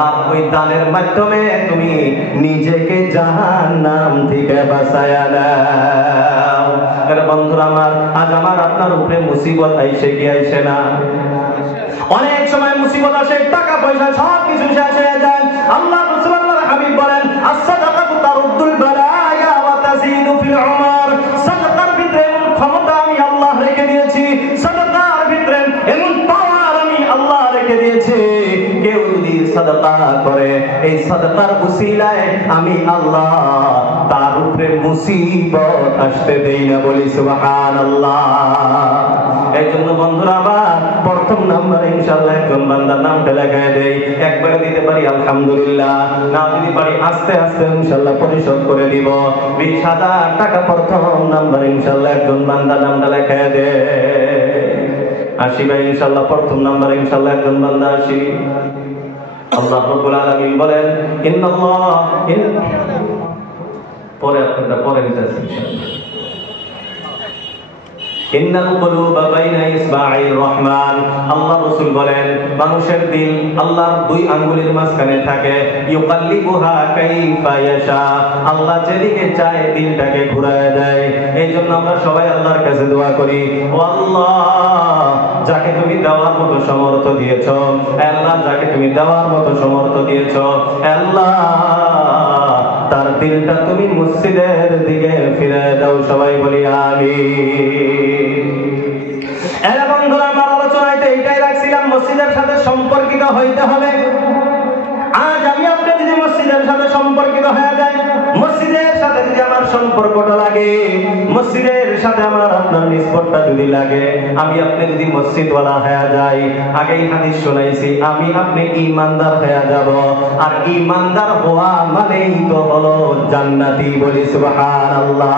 আর ওই দানের মাধ্যমে তুমি নিজেকে জাহান্নাম থেকে বাঁচায়া নাও। এর বন্ধুরা আমার আজ আমার আপনার উপরে মুসিবত আইসে কি আইসে না? অনেক সময় মুসিবত আসে, টাকা পয়সা সব কিছু শেষ হয়ে যায়। আল্লাহ রাসূল আল্লাহর হাবিব বলেন as-সাদাকাতু তারুদ্দুল বালায়া ওয়া তাজিদু ফিল উমর, সাদাকার ভিতরে এমন ক্ষমতা আমি আল্লাহ রেখে দিয়েছি, সাদাকার ভিতরে এমন পাওয়ার আমি আল্লাহ রেখে দিয়েছি, কেউ যদি সাদাকা করে এই সাদাকার উসিলায় আমি আল্লাহ তার উপরে মুসিবত আসতে দেই না, বলি সুবহানাল্লাহ। এই জন্য বন্ধুরা আমার প্রথম নাম্বারে ইনশাআল্লাহ একজন বান্দার নামটা লেখায় দেই, একবারে দিতে পারি আলহামদুলিল্লাহ, না দিতে পারি আস্তে আস্তে ইনশাআল্লাহ পরিশোধ করে দিব। 20,000 টাকা প্রথম নাম্বারে ইনশাআল্লাহ একজন বান্দার নামটা লেখায় দেই। 80 ভাই ইনশাআল্লাহ প্রথম নাম্বারে ইনশাআল্লাহ একজন বান্দা 80। আল্লাহ রাব্বুল আলামিন বলেন ইন্নাল্লাহ পরে আপনারা পরে দিতেছেন ইনশাআল্লাহ। ইন্নাল কুলুবা বাইনা ইসবাঈর রহমান, আল্লাহ রাসূল বলেন মানুষের দিল আল্লাহর দুই আঙ্গুলের মাঝখানে থাকে, ইউকাল্লিবুহা কাইফা ইয়াশা, আল্লাহ যেদিকে চায় দিলটাকে ঘুরায় দেয়। এইজন্য আমরা সবাই আল্লাহর কাছে দোয়া করি, ও আল্লাহ যাকে তুমি দেওয়ার মতো সমর্থ দিয়েছো, আল্লাহ যাকে তুমি দেওয়ার মতো সমর্থ দিয়েছো, আল্লাহ তার দিলটা তুমি মসজিদের দিকে ফিরে দাও। সবাই বলি আমিন। এরা বন্ধুরা আমার আলোচনাতে এটাই রাখছিলাম, মসজিদের সাথে সম্পর্কিত হইতে হবে। আজ আমি আপনি যদি মসজিদের সাথে সম্পর্কিত হয়ে যায়, মসজিদের সাথে যদি আমার সম্পর্কটা লাগে, মসজিদের সাথে আমার আপনার নিসবতটা যদি লাগে, আমি আপনি যদি মসজিদওয়ালা হয়ে যাই, আগেই হাদিস শোনাইছি আমি আপনি ঈমানদার হয়ে যাব, আর ঈমানদার হওয়া মানেই তো হলো জান্নাতি, বলি সুবহানাল্লাহ।